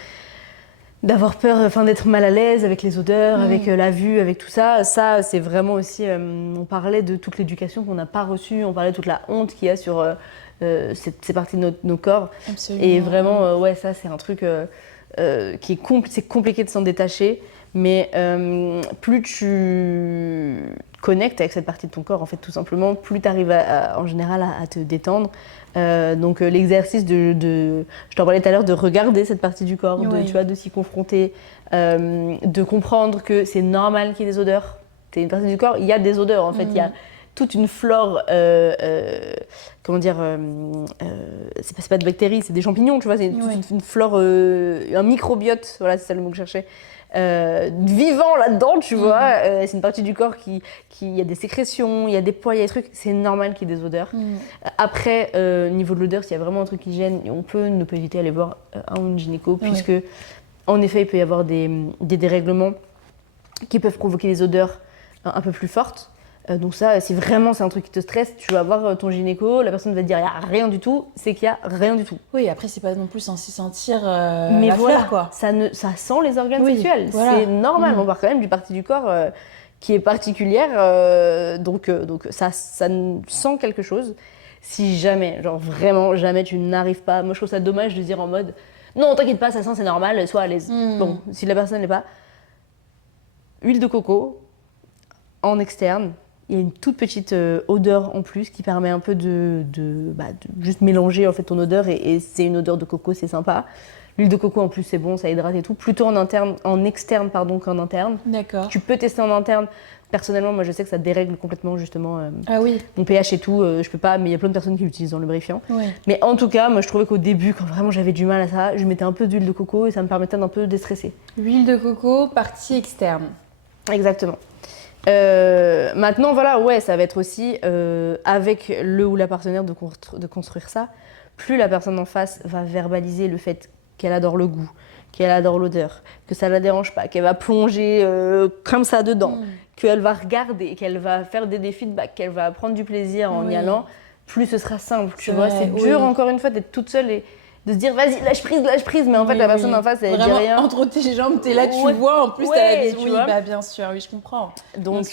d'avoir peur, d'être mal à l'aise avec les odeurs, avec la vue, avec tout ça, c'est vraiment aussi, on parlait de toute l'éducation qu'on n'a pas reçue, on parlait de toute la honte qu'il y a sur ces parties de nos corps. Absolument. Et vraiment, ça c'est un truc qui est c'est compliqué de s'en détacher, mais plus tu connectes avec cette partie de ton corps, en fait, tout simplement, plus tu arrives en général à te détendre. Donc l'exercice je t'en parlais tout à l'heure, de regarder cette partie du corps, de s'y confronter, de comprendre que c'est normal qu'il y ait des odeurs. C'est une partie du corps, il y a des odeurs en fait, il y a toute une flore, c'est pas de bactéries, c'est des champignons, tu vois, c'est toute une flore, un microbiote, voilà, c'est ça le mot que je cherchais. Vivant là-dedans, tu vois, c'est une partie du corps qui y a des sécrétions, il y a des poids, il y a des trucs, c'est normal qu'il y ait des odeurs. Après, niveau de l'odeur, s'il y a vraiment un truc qui gêne, on peut ne pas éviter d'aller voir un ou une gynéco, puisque en effet, il peut y avoir des dérèglements qui peuvent provoquer des odeurs un peu plus fortes. Donc ça, si vraiment c'est un truc qui te stresse, tu vas voir ton gynéco, la personne va te dire il n'y a rien du tout, c'est qu'il n'y a rien du tout. Oui, après c'est pas non plus censé sentir mais la voilà, fleur, quoi. Ça sent les organes sexuels, c'est normal, on part quand même d'une partie du corps qui est particulière, donc ça sent quelque chose. Si jamais, genre vraiment jamais tu n'arrives pas, moi je trouve ça dommage de dire en mode non t'inquiète pas, ça sent, c'est normal, sois à l'aise. Bon, si la personne n'est pas, huile de coco en externe, il y a une toute petite odeur en plus qui permet un peu de juste mélanger en fait ton odeur, et c'est une odeur de coco, c'est sympa. L'huile de coco en plus c'est bon, ça hydrate et tout, plutôt en externe qu'en interne. D'accord. Tu peux tester en interne. Personnellement, moi je sais que ça dérègle complètement justement mon pH et tout, je peux pas, mais il y a plein de personnes qui l'utilisent dans le lubrifiant. Mais en tout cas, moi je trouvais qu'au début, quand vraiment j'avais du mal à ça, je mettais un peu d'huile de coco et ça me permettait d'un peu déstresser. L'huile de coco, partie externe. Exactement. Maintenant, voilà, ça va être aussi avec le ou la partenaire de construire ça. Plus la personne en face va verbaliser le fait qu'elle adore le goût, qu'elle adore l'odeur, que ça la dérange pas, qu'elle va plonger comme ça dedans, qu'elle va regarder, qu'elle va faire des feedbacks, qu'elle va prendre du plaisir en y allant, plus ce sera simple. Tu vois, c'est dur encore une fois d'être toute seule et de se dire vas-y lâche prise, mais en fait la personne en face elle dit rien. Entre tes jambes t'es là, tu vois, en plus t'as la vision. Tu vois. Bah bien sûr, oui je comprends. Donc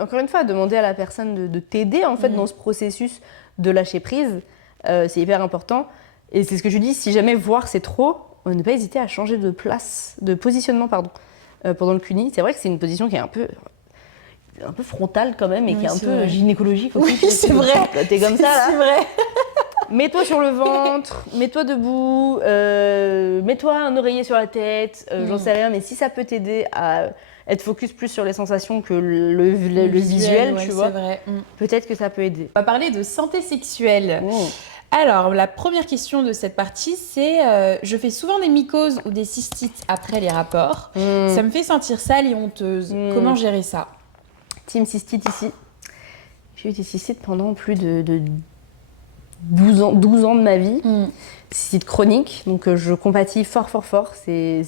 encore une fois, demander à la personne de t'aider en fait dans ce processus de lâcher prise, c'est hyper important. Et c'est ce que je dis, si jamais voir c'est trop, ne pas hésiter à changer de positionnement pendant le cuni. C'est vrai que c'est une position qui est un peu frontale quand même et qui est un peu gynécologique aussi. Oui, c'est vrai. T'es comme ça là. C'est vrai. Mets-toi sur le ventre, mets-toi debout, mets-toi un oreiller sur la tête, j'en sais rien, mais si ça peut t'aider à être focus plus sur les sensations que le visuel, tu vois, vrai. peut-être que ça peut aider. On va parler de santé sexuelle. Alors, la première question de cette partie, c'est je fais souvent des mycoses ou des cystites après les rapports. Ça me fait sentir sale et honteuse. Comment gérer ça? Team cystite ici. J'ai eu des cystites pendant plus de 12 ans de ma vie. Cystite chronique, donc je compatis fort. C'est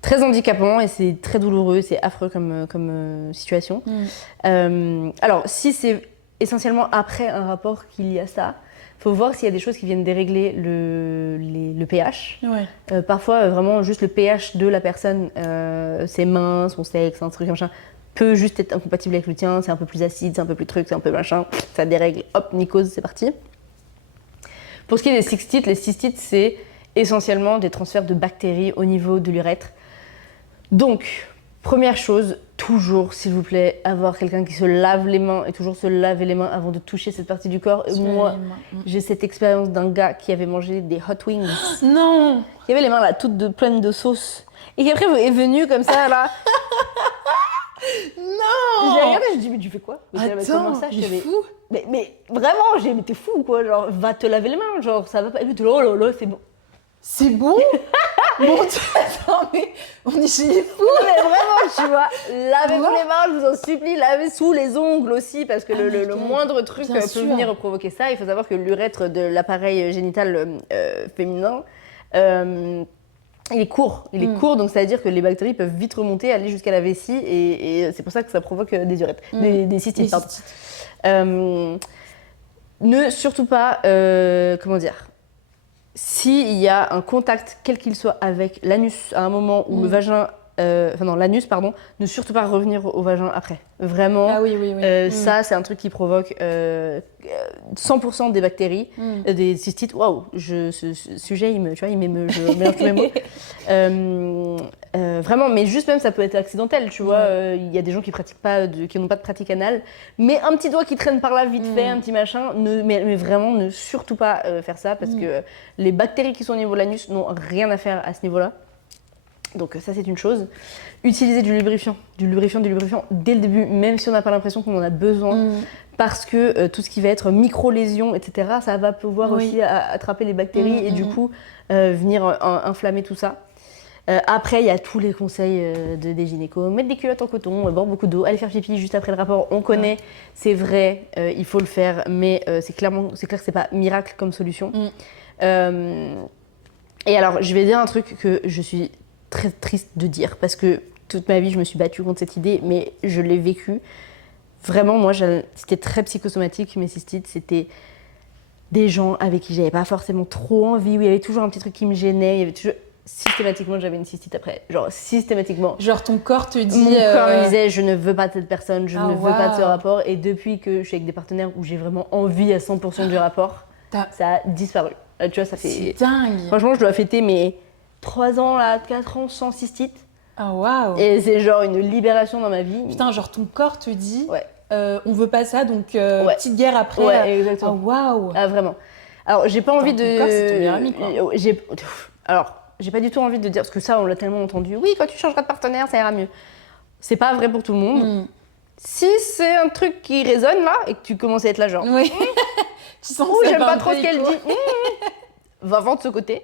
très handicapant et c'est très douloureux, c'est affreux comme situation. Alors, si c'est essentiellement après un rapport qu'il y a ça, faut voir s'il y a des choses qui viennent dérégler le pH. Parfois, vraiment, juste le pH de la personne, ses mains, son sexe, un truc machin, peut juste être incompatible avec le tien, c'est un peu plus acide, c'est un peu plus truc, c'est un peu machin, ça dérègle, hop, mycose, c'est parti. Pour ce qui est des cystites, les cystites, c'est essentiellement des transferts de bactéries au niveau de l'urètre. Donc, première chose, toujours, s'il vous plaît, avoir quelqu'un qui se lave les mains et toujours se laver les mains avant de toucher cette partie du corps. Moi, j'ai cette expérience d'un gars qui avait mangé des hot wings. Non! Qui avait les mains là, toutes pleines de sauce. Et qui après est venu comme ça, là. Non! J'ai regardé, je dis mais tu fais quoi? Attends, ça, c'est fou! Mais vraiment, mais t'es fou, quoi. Genre, va te laver les mains. Genre, ça va pas. Et puis, oh là là, c'est bon. C'est bon. Mon Dieu, attends, mais on est chez les fous. Non, mais vraiment, tu vois, lavez-vous les mains, je vous en supplie, lavez sous les ongles aussi, parce que le moindre truc peut venir provoquer ça. Il faut savoir que l'urètre de l'appareil génital féminin, il est court. Donc ça veut dire que les bactéries peuvent vite remonter, aller jusqu'à la vessie, et c'est pour ça que ça provoque des urètres, des cystites. Ne surtout pas, comment dire, s'il y a un contact, quel qu'il soit, avec l'anus à un moment où le vagin, l'anus, pardon, ne surtout pas revenir au vagin après. Vraiment, ça, c'est un truc qui provoque 100% des bactéries, des cystites. Waouh, ce sujet, je mélange tous mes mots. Vraiment, mais juste même, ça peut être accidentel, tu vois. Il y a des gens qui pratiquent pas, qui n'ont pas de pratique anale, mais un petit doigt qui traîne par là vite fait, un petit machin, mais vraiment, ne surtout pas faire ça, parce que les bactéries qui sont au niveau de l'anus n'ont rien à faire à ce niveau-là. Donc ça, c'est une chose. Utiliser du lubrifiant dès le début, même si on n'a pas l'impression qu'on en a besoin, parce que tout ce qui va être micro-lésions, etc., ça va pouvoir aussi attraper les bactéries et du coup venir inflammer tout ça. Après, il y a tous les conseils des gynécos. Mettre des culottes en coton, boire beaucoup d'eau, aller faire pipi juste après le rapport. On connaît, c'est vrai, il faut le faire, mais c'est clair que c'est pas miracle comme solution. Et alors, je vais dire un truc que je suis très triste de dire, parce que toute ma vie, je me suis battue contre cette idée, mais je l'ai vécu. Vraiment, moi, c'était très psychosomatique, mes cystites. C'était des gens avec qui j'avais pas forcément trop envie, où il y avait toujours un petit truc qui me gênait, il y avait toujours... Systématiquement, j'avais une cystite après. Genre, systématiquement. Genre, ton corps te dit... Mon corps me disait, je ne veux pas de cette personne, je ne veux pas de ce rapport. Et depuis que je suis avec des partenaires où j'ai vraiment envie à 100% du rapport, ça a disparu. Tu vois, ça fait... C'est dingue. Franchement, je dois fêter mes 3 ans, là, 4 ans sans cystite. Ah, waouh. Et c'est genre une libération dans ma vie. Putain, genre, ton corps te dit, on veut pas ça, donc petite guerre après. Ouais, exactement. Ah, waouh. Ah, vraiment. Alors, j'ai pas envie de... Ton corps, c'est ton meilleur ami, quoi. Alors... J'ai pas du tout envie de dire, parce que ça, on l'a tellement entendu. Oui, quand tu changeras de partenaire, ça ira mieux. C'est pas vrai pour tout le monde. Si c'est un truc qui résonne là, et que tu commences à être là, genre. Oui. Tu sens que j'aime pas trop ce qu'elle dit. Va vendre de ce côté.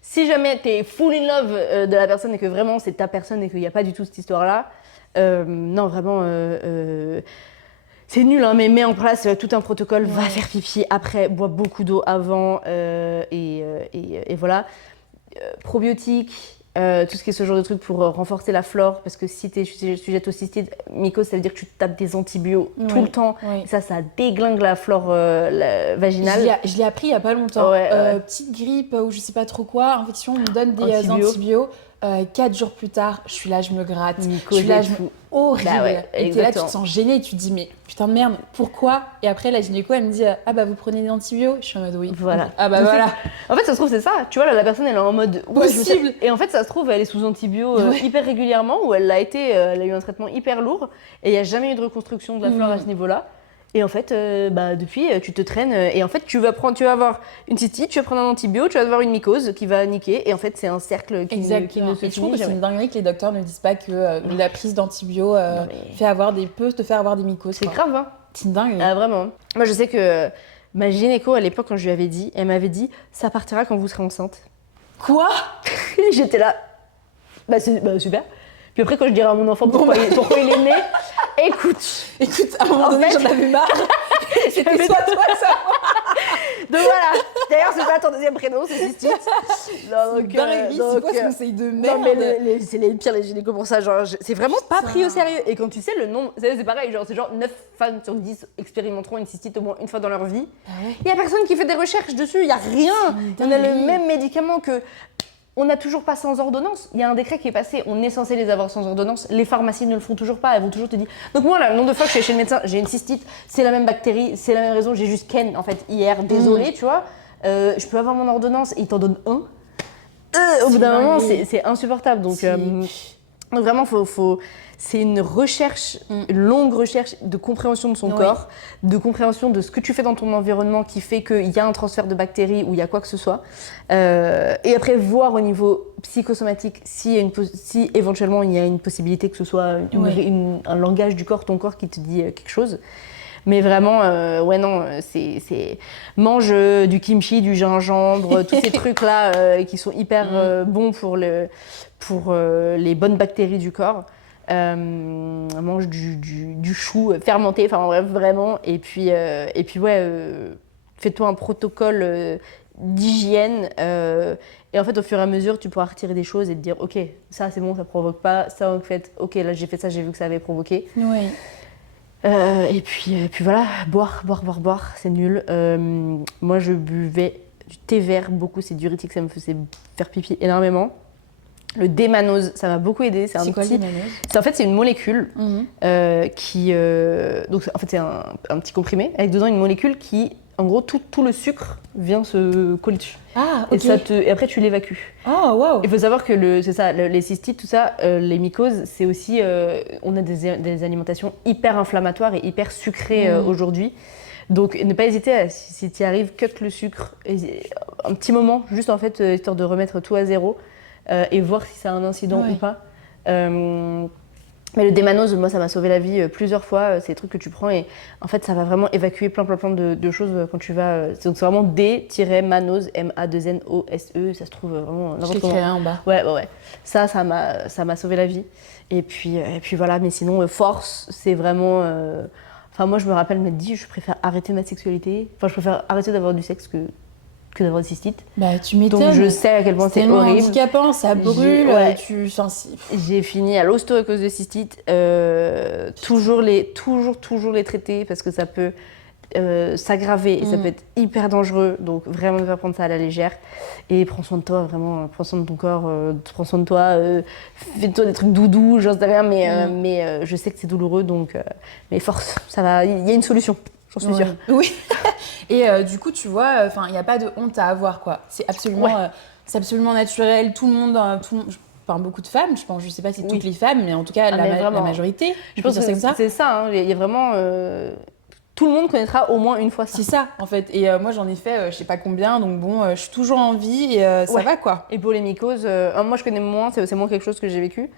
Si jamais t'es full in love de la personne et que vraiment c'est ta personne et qu'il n'y a pas du tout cette histoire-là, non, vraiment. C'est nul, hein, mais mets en place tout un protocole. Va faire pipi après, bois beaucoup d'eau avant, et voilà. Probiotiques, tout ce qui est ce genre de trucs pour renforcer la flore, parce que si tu es sujette aux cystites, mycose, ça veut dire que tu tapes des antibiotiques tout le temps. Et ça déglingue la flore vaginale. Je l'ai appris il y a pas longtemps. Petite grippe ou je sais pas trop quoi, infection, on me donne des antibiotiques. 4 jours plus tard, je suis là, je me gratte. Mycose, je suis là, horrible. Et t'es là, tu te sens gênée, tu te dis mais putain de merde, pourquoi? Et après la gynéco elle me dit ah bah vous prenez des antibiotiques? Je suis en mode oui. Voilà. Ah bah voilà. En fait ça se trouve c'est ça, tu vois là, la personne elle est en mode possible. Et en fait ça se trouve elle est sous antibiotiques hyper régulièrement, ou elle a eu un traitement hyper lourd et il n'y a jamais eu de reconstruction de la flore à ce niveau-là. Et en fait, depuis, tu te traînes. Et en fait, tu vas avoir une cystite, tu vas prendre un antibio, tu vas avoir une mycose qui va niquer. Et en fait, c'est un cercle qui ne se finit jamais. Je trouve que c'est une dinguerie que les docteurs ne disent pas que la prise d'antibio peut te faire avoir des mycoses. C'est grave, hein. C'est une dinguerie. Ah, vraiment. Moi, je sais que ma gynéco, à l'époque, quand je lui avais dit, elle m'avait dit « ça partira quand vous serez enceinte ». Quoi? J'étais là. Super. Puis après, quand je dirais à mon enfant pourquoi il est né, écoute, à un moment donné, j'en avais marre. C'était soit toi, ça. Donc voilà. D'ailleurs, c'est pas ton deuxième prénom, c'est Cystite. C'est quoi ce conseil de merde? Non, mais c'est les pires, les gynécos pour ça. Genre, c'est vraiment pas pris au sérieux. Et quand tu sais le nombre, c'est pareil, c'est genre 9 femmes sur 10 expérimenteront une cystite au moins une fois dans leur vie. Il y a personne qui fait des recherches dessus, il y a rien. On a le même médicament que... On n'a toujours pas sans ordonnance. Il y a un décret qui est passé, on est censé les avoir sans ordonnance. Les pharmacies ne le font toujours pas, elles vont toujours te dire. Donc moi, là, le nombre de fois que je suis chez le médecin, j'ai une cystite, c'est la même bactérie, c'est la même raison, j'ai juste Ken, en fait, hier, désolée, tu vois. Je peux avoir mon ordonnance et il t'en donne un. Au bout d'un moment, c'est insupportable. Donc vraiment, c'est une recherche, une longue recherche de compréhension de son corps, de compréhension de ce que tu fais dans ton environnement qui fait qu'il y a un transfert de bactéries ou il y a quoi que ce soit. Et après, voir au niveau psychosomatique si éventuellement il y a une possibilité que ce soit un langage du corps, ton corps qui te dit quelque chose. Mais vraiment, ouais, non, c'est... Mange du kimchi, du gingembre, tous ces trucs-là qui sont hyper bons pour les bonnes bactéries du corps. Mange du chou fermenté, enfin bref, vraiment. Et puis ouais, fais-toi un protocole d'hygiène. Et en fait, au fur et à mesure, tu pourras retirer des choses et te dire, ok, ça c'est bon, ça provoque pas. Ça, en fait, ok, là j'ai fait ça, j'ai vu que ça avait provoqué. Oui. Et puis voilà, boire, c'est nul. Moi, je buvais du thé vert beaucoup, c'est diurétique, ça me faisait faire pipi énormément. Le démanose, ça m'a beaucoup aidé. C'est quoi le démanose ? En fait, c'est une molécule qui... donc, en fait, c'est un petit comprimé avec dedans une molécule qui, en gros, tout le sucre vient se coller dessus. Ah, ok. Et après, tu l'évacues. Oh, waouh. Il faut savoir que les cystites, tout ça, les mycoses, c'est aussi... on a des alimentations hyper inflammatoires et hyper sucrées aujourd'hui. Donc, ne pas hésiter, si tu y arrives, cut le sucre. Un petit moment, juste en fait, histoire de remettre tout à zéro. Et voir si ça a un incident ou pas. Mais le démanose, moi, ça m'a sauvé la vie plusieurs fois. C'est des trucs que tu prends et en fait, ça va vraiment évacuer plein de choses quand tu vas... Donc, c'est vraiment D-manose, M-A-2-N-O-S-E. Ça se trouve vraiment n'importe comment. Je l'ai créé en bas. Ouais. Ça m'a sauvé la vie. Et puis voilà, mais sinon, force, c'est vraiment... Enfin, moi, je me rappelle m'être dit, je préfère arrêter ma sexualité. Enfin, je préfère arrêter d'avoir du sexe que d'avoir des cystites. Bah, tu m'étonnes. Donc je sais à quel point c'est horrible. C'est handicapant, ça brûle. J'ai fini à l'hosto à cause de cystites. Toujours les traiter parce que ça peut s'aggraver et ça peut être hyper dangereux. Donc vraiment ne pas prendre ça à la légère. Et prends soin de toi, vraiment. Prends soin de ton corps, prends soin de toi. Fais-toi des trucs doudous, j'en sais rien. Mais je sais que c'est douloureux. Donc, mais force, ça va. Il y a une solution. J'en suis sûre. Oui. Et du coup, tu vois, il n'y a pas de honte à avoir, quoi. C'est absolument naturel. Tout le monde, beaucoup de femmes, je pense. Je sais pas si toutes les femmes, mais en tout cas, la majorité. Je pense que c'est ça. Il y a vraiment... tout le monde connaîtra au moins une fois ça. C'est ça, en fait. Et moi, j'en ai fait, je sais pas combien. Donc bon, je suis toujours en vie et ça va, quoi. Et pour les mycoses, moi, je connais moins. C'est moins quelque chose que j'ai vécu.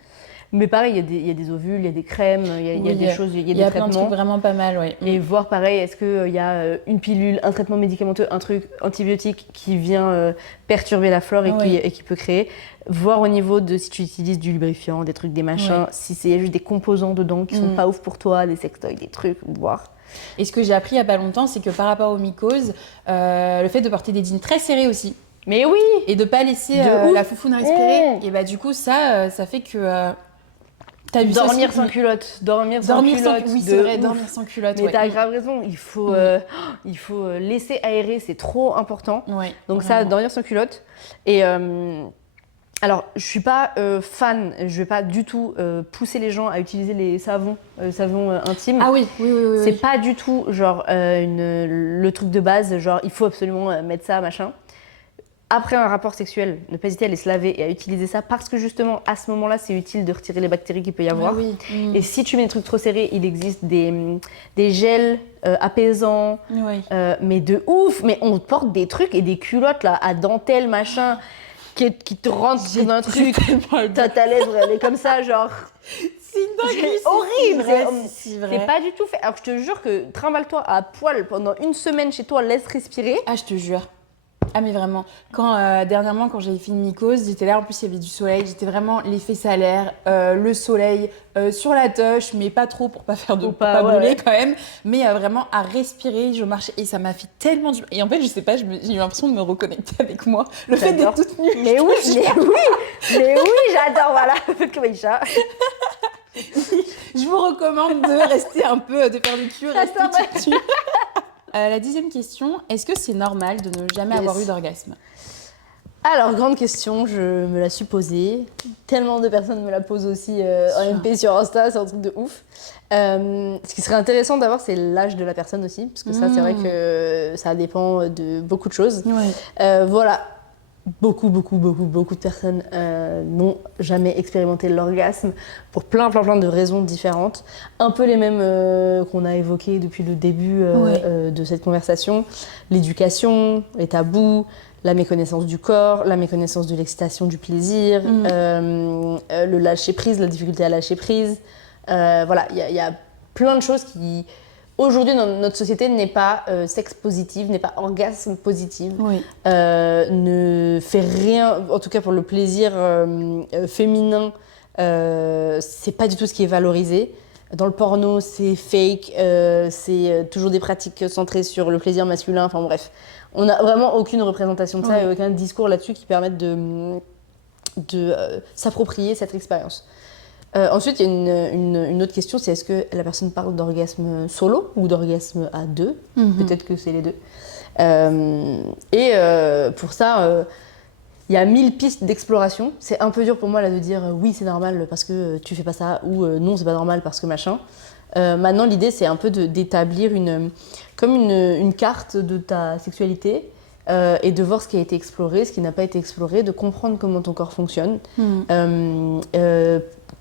Mais pareil, il y a des ovules, il y a des crèmes, il y a des choses, il y a des traitements. Il y a plein de trucs vraiment pas mal, oui. Et voir pareil, est-ce qu'il y a une pilule, un traitement médicamenteux, un truc antibiotique qui vient perturber la flore et qui peut créer. Voir au niveau de si tu utilises du lubrifiant, des trucs, des machins, si c'est juste des composants dedans qui sont pas ouf pour toi, des sextoys, des trucs, voir. Et ce que j'ai appris il y a pas longtemps, c'est que par rapport aux mycoses, le fait de porter des jeans très serrés aussi. Mais oui. Et de pas laisser la foufoune respirer. Et bah du coup, ça fait que... dormir sans culotte. Oui, c'est vrai, dormir sans culotte. Mais t'as grave raison, il faut laisser aérer, c'est trop important. Ouais, donc vraiment. Ça, dormir sans culotte. Et alors, je suis pas fan, je vais pas du tout pousser les gens à utiliser les savons intimes. Ah oui. C'est pas du tout genre le truc de base, genre il faut absolument mettre ça, machin. Après un rapport sexuel, ne pas hésiter à aller se laver et à utiliser ça parce que justement, à ce moment-là, c'est utile de retirer les bactéries qu'il peut y avoir. Et si tu mets des trucs trop serrés, il existe des gels apaisants, mais de ouf. Mais on porte des trucs et des culottes là, à dentelle, machin, qui te rentrent dans un truc. Ta lèvre, elle est comme ça, genre... C'est une dinguerie, horrible. C'est vrai. C'est pas du tout fait. Alors je te jure que trimballe-toi à poil pendant une semaine chez toi, laisse respirer. Ah, je te jure. Ah mais vraiment, dernièrement quand j'avais fait une mycose, j'étais là, en plus il y avait du soleil, j'étais vraiment l'effet salaire, le soleil sur la touche, mais pas trop pour pas faire de pas brûler quand même, mais vraiment à respirer, je marchais et ça m'a fait tellement du... Et en fait je sais pas, j'ai eu l'impression de me reconnecter avec moi, le fait d'être toute nue. Mais oui, j'adore, voilà, faites comme Aïcha. Je vous recommande de rester un peu, de faire du cul, rester toute nue. La 10e question, est-ce que c'est normal de ne jamais avoir eu d'orgasme ? Alors, grande question, je me la suis posée. Tellement de personnes me la posent aussi en MP sur Insta, c'est un truc de ouf. Ce qui serait intéressant d'avoir, c'est l'âge de la personne aussi, parce que ça, c'est vrai que ça dépend de beaucoup de choses. Voilà. Beaucoup de personnes n'ont jamais expérimenté l'orgasme pour plein de raisons différentes. Un peu les mêmes qu'on a évoquées depuis le début de cette conversation. L'éducation, les tabous, la méconnaissance du corps, la méconnaissance de l'excitation, du plaisir, le lâcher prise, la difficulté à lâcher prise. Voilà, il y a plein de choses qui aujourd'hui, notre société n'est pas sexe positive, n'est pas orgasme positive, ne fait rien, en tout cas pour le plaisir féminin, c'est pas du tout ce qui est valorisé. Dans le porno, c'est fake, c'est toujours des pratiques centrées sur le plaisir masculin, enfin bref. On n'a vraiment aucune représentation de ça et aucun discours là-dessus qui permette de s'approprier cette expérience. Ensuite, il y a une autre question, c'est est-ce que la personne parle d'orgasme solo ou d'orgasme à deux? Peut-être que c'est les deux. Pour ça, il y a 1000 pistes d'exploration. C'est un peu dur pour moi là de dire oui, c'est normal parce que tu fais pas ça ou non, c'est pas normal parce que machin. Maintenant, l'idée, c'est un peu d'établir une carte de ta sexualité et de voir ce qui a été exploré, ce qui n'a pas été exploré, de comprendre comment ton corps fonctionne.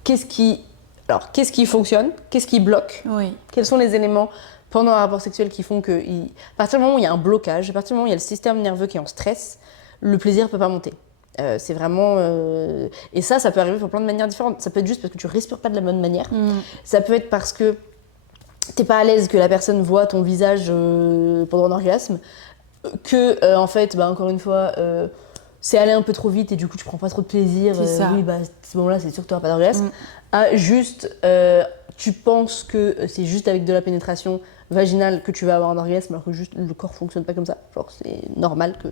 Qu'est-ce qui fonctionne? Qu'est-ce qui bloque? Quels sont les éléments pendant un rapport sexuel qui font que, à partir du moment où il y a un blocage, à partir du moment où il y a le système nerveux qui est en stress, le plaisir ne peut pas monter. C'est vraiment... Et ça peut arriver pour plein de manières différentes. Ça peut être juste parce que tu respires pas de la bonne manière. Ça peut être parce que t'es pas à l'aise que la personne voit ton visage pendant un orgasme. En fait, encore une fois... c'est aller un peu trop vite et du coup tu prends pas trop de plaisir. Oui, à ce moment-là, c'est sûr que tu n'auras pas d'orgasme. Juste, tu penses que c'est juste avec de la pénétration vaginale que tu vas avoir un orgasme, alors que juste le corps fonctionne pas comme ça. Genre, c'est normal que.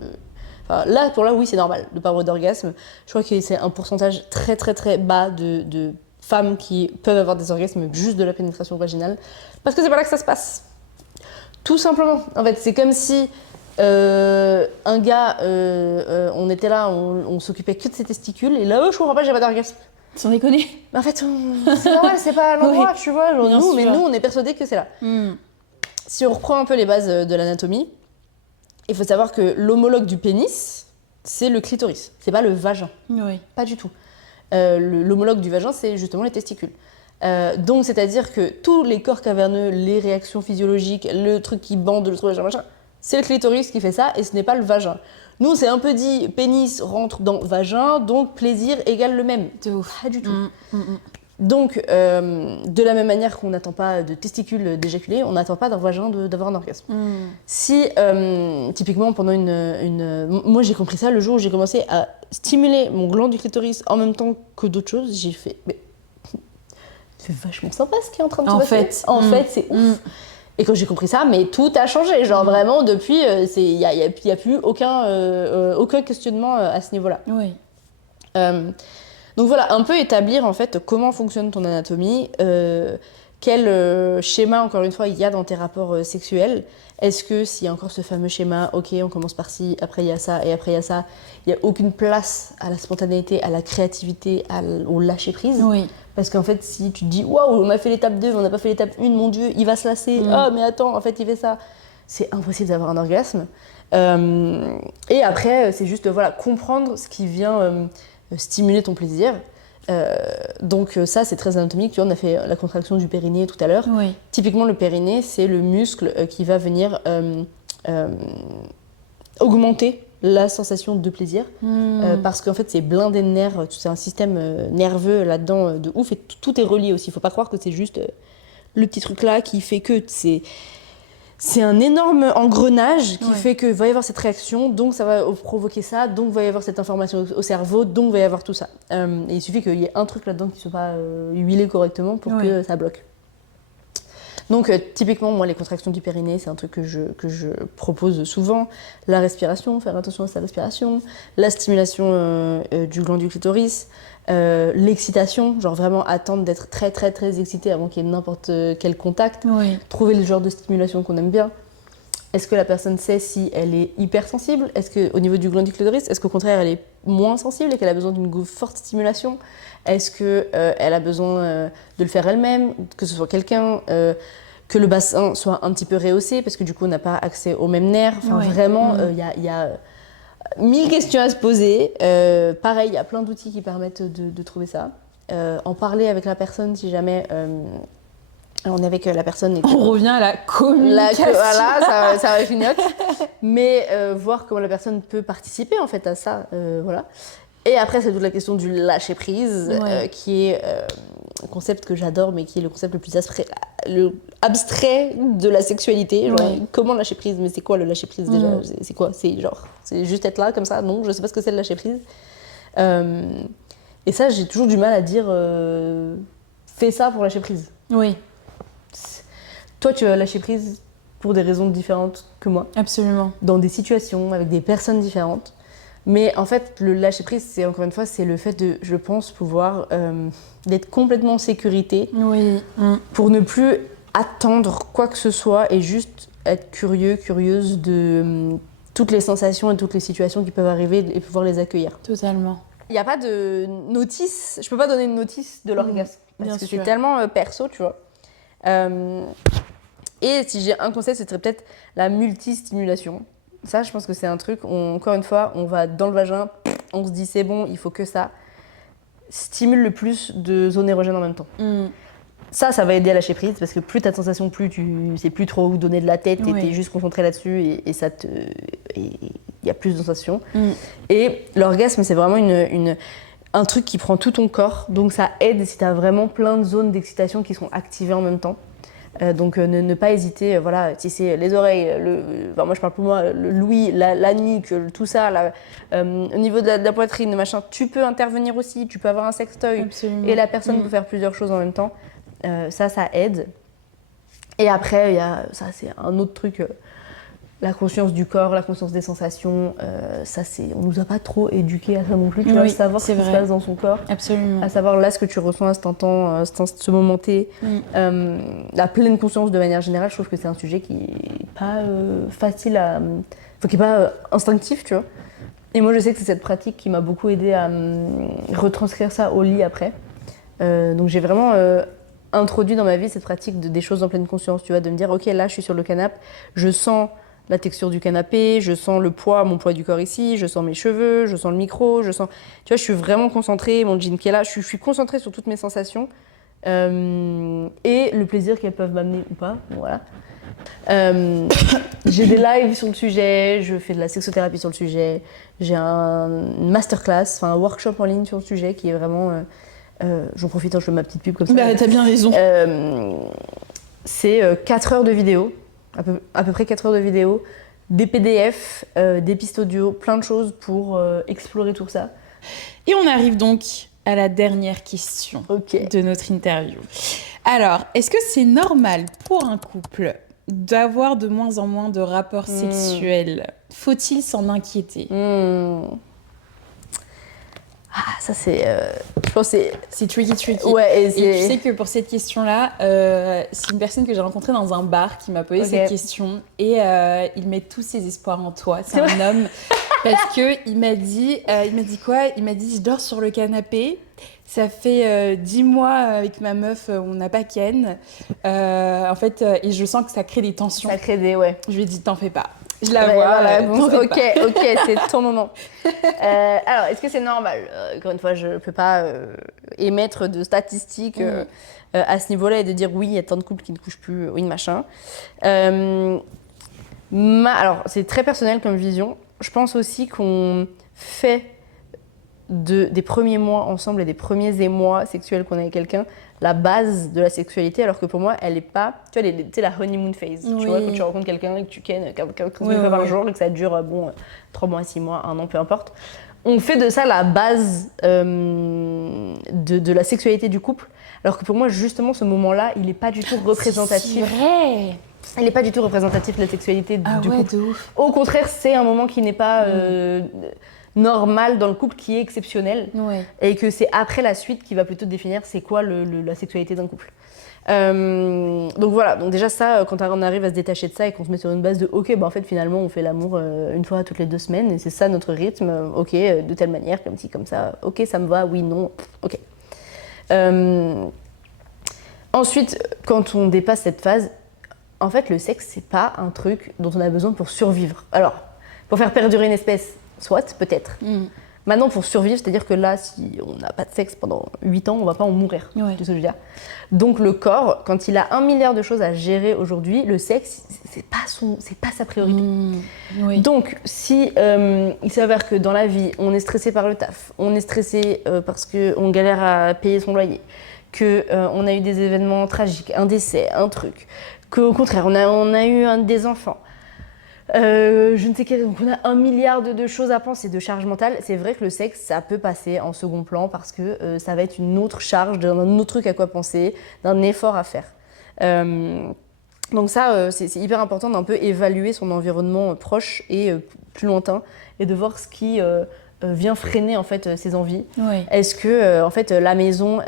Enfin, là, oui, c'est normal de pas avoir d'orgasme. Je crois que c'est un pourcentage très très très bas de femmes qui peuvent avoir des orgasmes avec juste de la pénétration vaginale, parce que c'est pas là que ça se passe. Tout simplement. En fait, c'est comme si. Un gars, on était là, on s'occupait que de ses testicules, et là, je comprends pas, j'ai pas d'orgasme. Sans déconner. En fait, c'est normal, c'est pas à l'endroit, tu vois. Genre, nous, on est persuadés que c'est là. Si on reprend un peu les bases de l'anatomie, il faut savoir que l'homologue du pénis, c'est le clitoris, c'est pas le vagin. Pas du tout. L'homologue du vagin, c'est justement les testicules. Donc, c'est-à-dire que tous les corps caverneux, les réactions physiologiques, le truc qui bande, le truc machin, c'est le clitoris qui fait ça et ce n'est pas le vagin. Nous, c'est un peu dit, pénis rentre dans vagin, donc plaisir égale le même. De ouf. Pas du tout. Donc, de la même manière qu'on n'attend pas de testicules d'éjaculer, on n'attend pas d'un vagin d'avoir un orgasme. Si, typiquement, pendant moi, j'ai compris ça le jour où j'ai commencé à stimuler mon gland du clitoris en même temps que d'autres choses, j'ai fait... Mais c'est vachement sympa ce qui est en train de se passer. En fait, c'est ouf. Et quand j'ai compris ça, mais tout a changé. Genre vraiment, depuis, il n'y a plus aucun questionnement à ce niveau-là. Donc voilà, un peu établir en fait comment fonctionne ton anatomie, quel schéma, encore une fois, il y a dans tes rapports sexuels. Est-ce que s'il y a encore ce fameux schéma, ok, on commence par ci, après il y a ça, et après il y a ça, il n'y a aucune place à la spontanéité, à la créativité, au lâcher-prise. Parce qu'en fait, si tu te dis, waouh, on a fait l'étape 2, on n'a pas fait l'étape 1, mon Dieu, il va se lasser, oh, mais attends, en fait, il fait ça. C'est impossible d'avoir un orgasme. Et après, c'est juste comprendre ce qui vient stimuler ton plaisir. Donc ça, c'est très anatomique. Tu vois, on a fait la contraction du périnée tout à l'heure. Typiquement, le périnée, c'est le muscle qui va venir augmenter la sensation de plaisir parce qu'en fait c'est blindé de nerfs, c'est un système nerveux là-dedans de ouf et tout est relié aussi. Il faut pas croire que c'est juste le petit truc là qui fait que c'est un énorme engrenage qui fait que va y avoir cette réaction, donc ça va provoquer ça, donc va y avoir cette information au cerveau, donc va y avoir tout ça. Et il suffit qu'il y ait un truc là-dedans qui ne soit pas huilé correctement pour que ça bloque. Donc typiquement, moi, les contractions du périnée, c'est un truc que je propose souvent. La respiration, faire attention à sa respiration. La stimulation du gland du clitoris. L'excitation, genre vraiment attendre d'être très très très excité avant qu'il y ait n'importe quel contact. Trouver le genre de stimulation qu'on aime bien. Est-ce que la personne sait si elle est hypersensible? Est-ce qu'au niveau du gland du clitoris, est-ce qu'au contraire elle est moins sensible et qu'elle a besoin d'une forte stimulation? Est-ce qu'elle a besoin de le faire elle-même, que ce soit quelqu'un, que le bassin soit un petit peu rehaussé parce que du coup on n'a pas accès aux mêmes nerfs. Enfin, vraiment, il y a 1000 questions à se poser. Pareil, il y a plein d'outils qui permettent de trouver ça. En parler avec la personne si jamais... on est avec la personne... On revient à la communication. Voilà, ça va finir. Mais voir comment la personne peut participer en fait à ça. Voilà. Et après, c'est toute la question du lâcher-prise, qui est un concept que j'adore, mais qui est le concept le plus abstrait de la sexualité. Genre, comment lâcher prise? Mais c'est quoi le lâcher prise déjà? C'est quoi? C'est juste être là comme ça? Non, je sais pas ce que c'est le lâcher prise. Et ça, j'ai toujours du mal à dire fais ça pour lâcher prise. Oui. Toi, tu as lâché prise pour des raisons différentes que moi. Absolument. Dans des situations, avec des personnes différentes. Mais en fait, le lâcher prise, c'est encore une fois, c'est le fait de, je pense, pouvoir d'être complètement en sécurité pour ne plus attendre quoi que ce soit et juste être curieuse de toutes les sensations et toutes les situations qui peuvent arriver et pouvoir les accueillir. Totalement. Il n'y a pas de notice, je peux pas donner une notice de l'orgasme parce que c'est tellement perso, tu vois. Et si j'ai un conseil, ce serait peut-être la multistimulation. Ça, je pense que c'est un truc, encore une fois, on va dans le vagin, on se dit c'est bon, il faut que ça stimule le plus de zones érogènes en même temps. Ça va aider à lâcher prise parce que plus t'as de sensations, plus tu sais plus trop où donner de la tête et t'es juste concentré là-dessus et il y a plus de sensations. Et l'orgasme, c'est vraiment un truc qui prend tout ton corps, donc ça aide si t'as vraiment plein de zones d'excitation qui sont activées en même temps. Donc ne pas hésiter, si c'est les oreilles, moi je parle pour moi, l'ouïe, la nuque, tout ça, au niveau de la poitrine, machin, tu peux intervenir aussi, tu peux avoir un sextoy. Absolument. Et la personne peut faire plusieurs choses en même temps. Ça aide. Et après, ça c'est un autre truc, la conscience du corps, la conscience des sensations, on nous a pas trop éduqués à ça non plus, tu vois, savoir ce qui se passe dans son corps. Absolument. À savoir là ce que tu ressens à cet instant, ce moment T. La pleine conscience de manière générale, je trouve que c'est un sujet qui est pas facile à... qui est pas instinctif, tu vois. Et moi je sais que c'est cette pratique qui m'a beaucoup aidée à retranscrire ça au lit après. Donc j'ai vraiment... introduit dans ma vie cette pratique des choses en pleine conscience, tu vois, de me dire ok là je suis sur le canapé, je sens la texture du canapé, je sens mon poids du corps ici, je sens mes cheveux, je sens le micro, tu vois, je suis vraiment concentrée, mon jean qui est là, je suis concentrée sur toutes mes sensations et le plaisir qu'elles peuvent m'amener ou pas, bon, voilà. J'ai des lives sur le sujet, je fais de la sexothérapie sur le sujet, j'ai un masterclass, un workshop en ligne sur le sujet qui est vraiment... j'en profite, je fais ma petite pub comme ça. Bah, t'as bien raison. C'est 4 heures de vidéo, à peu près 4 heures de vidéo, des PDF, des pistes audio, plein de choses pour explorer tout ça. Et on arrive donc à la dernière question de notre interview. Alors, est-ce que c'est normal pour un couple d'avoir de moins en moins de rapports sexuels? Faut-il s'en inquiéter? Ah, ça c'est... je pense que c'est tricky. Ouais, et tu sais que pour cette question-là, c'est une personne que j'ai rencontrée dans un bar qui m'a posé cette question et il met tous ses espoirs en toi. C'est un homme parce qu'il m'a dit quoi? Il m'a dit je dors sur le canapé. Ça fait 10 mois avec ma meuf, on n'a pas ken. En fait, et je sens que ça crée des tensions. Ça crée des... Je lui ai dit t'en fais pas. Je la vois. Ok, c'est ton moment. Alors, est-ce que c'est normal? Encore une fois, je ne peux pas émettre de statistiques à ce niveau-là et de dire oui, il y a tant de couples qui ne couchent plus, oui, machin. Alors, c'est très personnel comme vision. Je pense aussi qu'on fait des premiers mois ensemble et des premiers émois sexuels qu'on a avec quelqu'un la base de la sexualité, alors que pour moi, elle est pas... Tu vois, la honeymoon phase, tu vois, quand tu rencontres quelqu'un et que tu kennes 15 fois par jour et que ça dure, 3 mois, 6 mois, 1 an, peu importe. On fait de ça la base de la sexualité du couple, alors que pour moi, justement, ce moment-là, il est pas du tout représentatif. C'est vrai. Il n'est pas du tout représentatif de la sexualité du couple. De ouf. Au contraire, c'est un moment qui n'est pas... normal dans le couple, qui est exceptionnel, et que c'est après la suite qui va plutôt définir c'est quoi la sexualité d'un couple. Donc voilà, donc déjà ça, quand on arrive à se détacher de ça et qu'on se met sur une base de ok, en fait finalement on fait l'amour une fois toutes les 2 semaines et c'est ça notre rythme, ok, de telle manière, comme ci, comme ça, ok, ça me va, oui, non, ok. Ensuite, quand on dépasse cette phase, en fait le sexe c'est pas un truc dont on a besoin pour survivre. Alors, pour faire perdurer une espèce, soit, peut-être. Maintenant, pour survivre, c'est-à-dire que là, si on n'a pas de sexe pendant 8 ans, on ne va pas en mourir. C'est ce que je veux dire. Donc le corps, quand il a 1 milliard de choses à gérer aujourd'hui, le sexe, c'est pas sa priorité. Donc, si il s'avère que dans la vie, on est stressé par le taf, on est stressé parce qu'on galère à payer son loyer, qu'on a eu des événements tragiques, un décès, un truc, qu'au contraire, on a eu des enfants, je ne sais quel, donc on a 1 milliard de choses à penser, de charges mentales. C'est vrai que le sexe, ça peut passer en second plan parce que ça va être une autre charge, un autre truc à quoi penser, d'un effort à faire. Donc ça, c'est hyper important d'un peu évaluer son environnement proche et plus lointain et de voir ce qui vient freiner en fait ses envies. Oui. Est-ce que en fait la maison,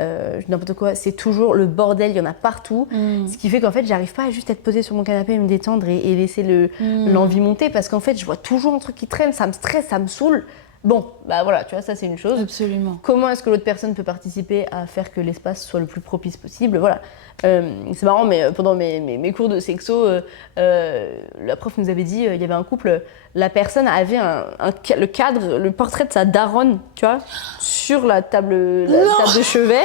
n'importe quoi, c'est toujours le bordel, il y en a partout, ce qui fait qu'en fait j'arrive pas à juste être posée sur mon canapé et me détendre et laisser l'envie monter parce qu'en fait je vois toujours un truc qui traîne, ça me stresse, ça me saoule. Bon, bah voilà, tu vois, ça c'est une chose. Absolument. Comment est-ce que l'autre personne peut participer à faire que l'espace soit le plus propice possible? Voilà. C'est marrant, mais pendant mes cours de sexo, la prof nous avait dit, il y avait un couple, la personne avait le cadre, le portrait de sa daronne, tu vois, sur la table de chevet.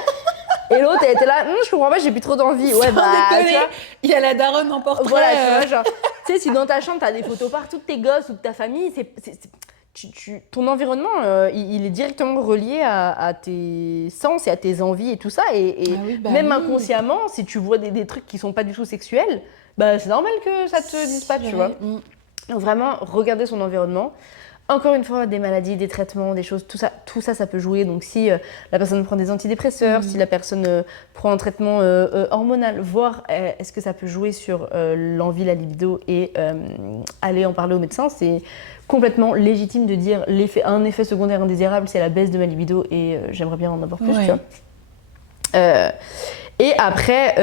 Et l'autre, elle était là, je comprends pas, j'ai plus trop d'envie. Ouais, bah, tu vois, il y a la daronne en portrait. voilà, tu vois, genre, tu sais, si dans ta chambre, t'as des photos partout de tes gosses ou de ta famille, ton environnement, il est directement relié à tes sens et à tes envies et tout ça. Et même inconsciemment, si tu vois des trucs qui sont pas du tout sexuels, bah, c'est normal que ça te dise pas, tu vois. Donc vraiment, regarder son environnement. Encore une fois, des maladies, des traitements, des choses, tout ça, ça peut jouer. Donc si la personne prend des antidépresseurs, si la personne prend un traitement hormonal, voir est-ce que ça peut jouer sur l'envie, la libido et aller en parler au médecin, c'est complètement légitime de dire un effet secondaire indésirable, c'est la baisse de ma libido et j'aimerais bien en avoir plus, tu vois. Et après,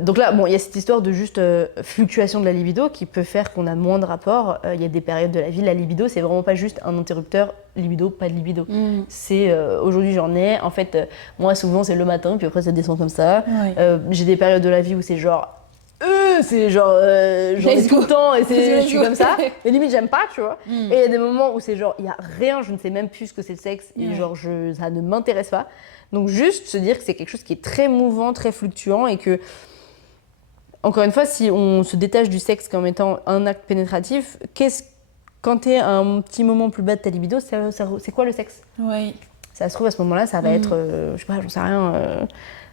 donc là, bon, il y a cette histoire de juste fluctuation de la libido qui peut faire qu'on a moins de rapports. Il y a des périodes de la vie. La libido, c'est vraiment pas juste un interrupteur libido, pas de libido. C'est aujourd'hui j'en ai. En fait, moi souvent c'est le matin, puis après ça descend comme ça. J'ai des périodes de la vie où c'est genre j'en ai tout le temps et je suis comme ça. Mais limite j'aime pas, tu vois. Et il y a des moments où c'est genre il y a rien, je ne sais même plus ce que c'est le sexe et genre ça ne m'intéresse pas. Donc juste se dire que c'est quelque chose qui est très mouvant, très fluctuant et que, encore une fois, si on se détache du sexe comme étant un acte pénétratif, quand t'es à un petit moment plus bas de ta libido, c'est quoi le sexe? Ça se trouve à ce moment-là, ça va être, je sais pas, j'en sais rien,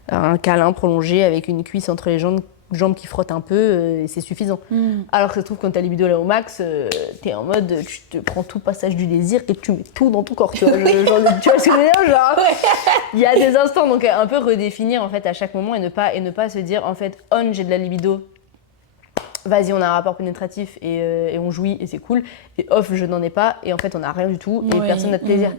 un câlin prolongé avec une cuisse entre les jambes qui frottent un peu et c'est suffisant. Alors que ça se trouve quand ta libido est au max, t'es en mode tu te prends tout passage du désir et tu mets tout dans ton corps, tu vois, tu vois ce que je veux dire, genre il y a des instants, donc un peu redéfinir en fait à chaque moment et ne pas se dire en fait on j'ai de la libido, vas-y on a un rapport pénétratif et on jouit et c'est cool, et off je n'en ai pas et en fait on a rien du tout et personne n'a de plaisir.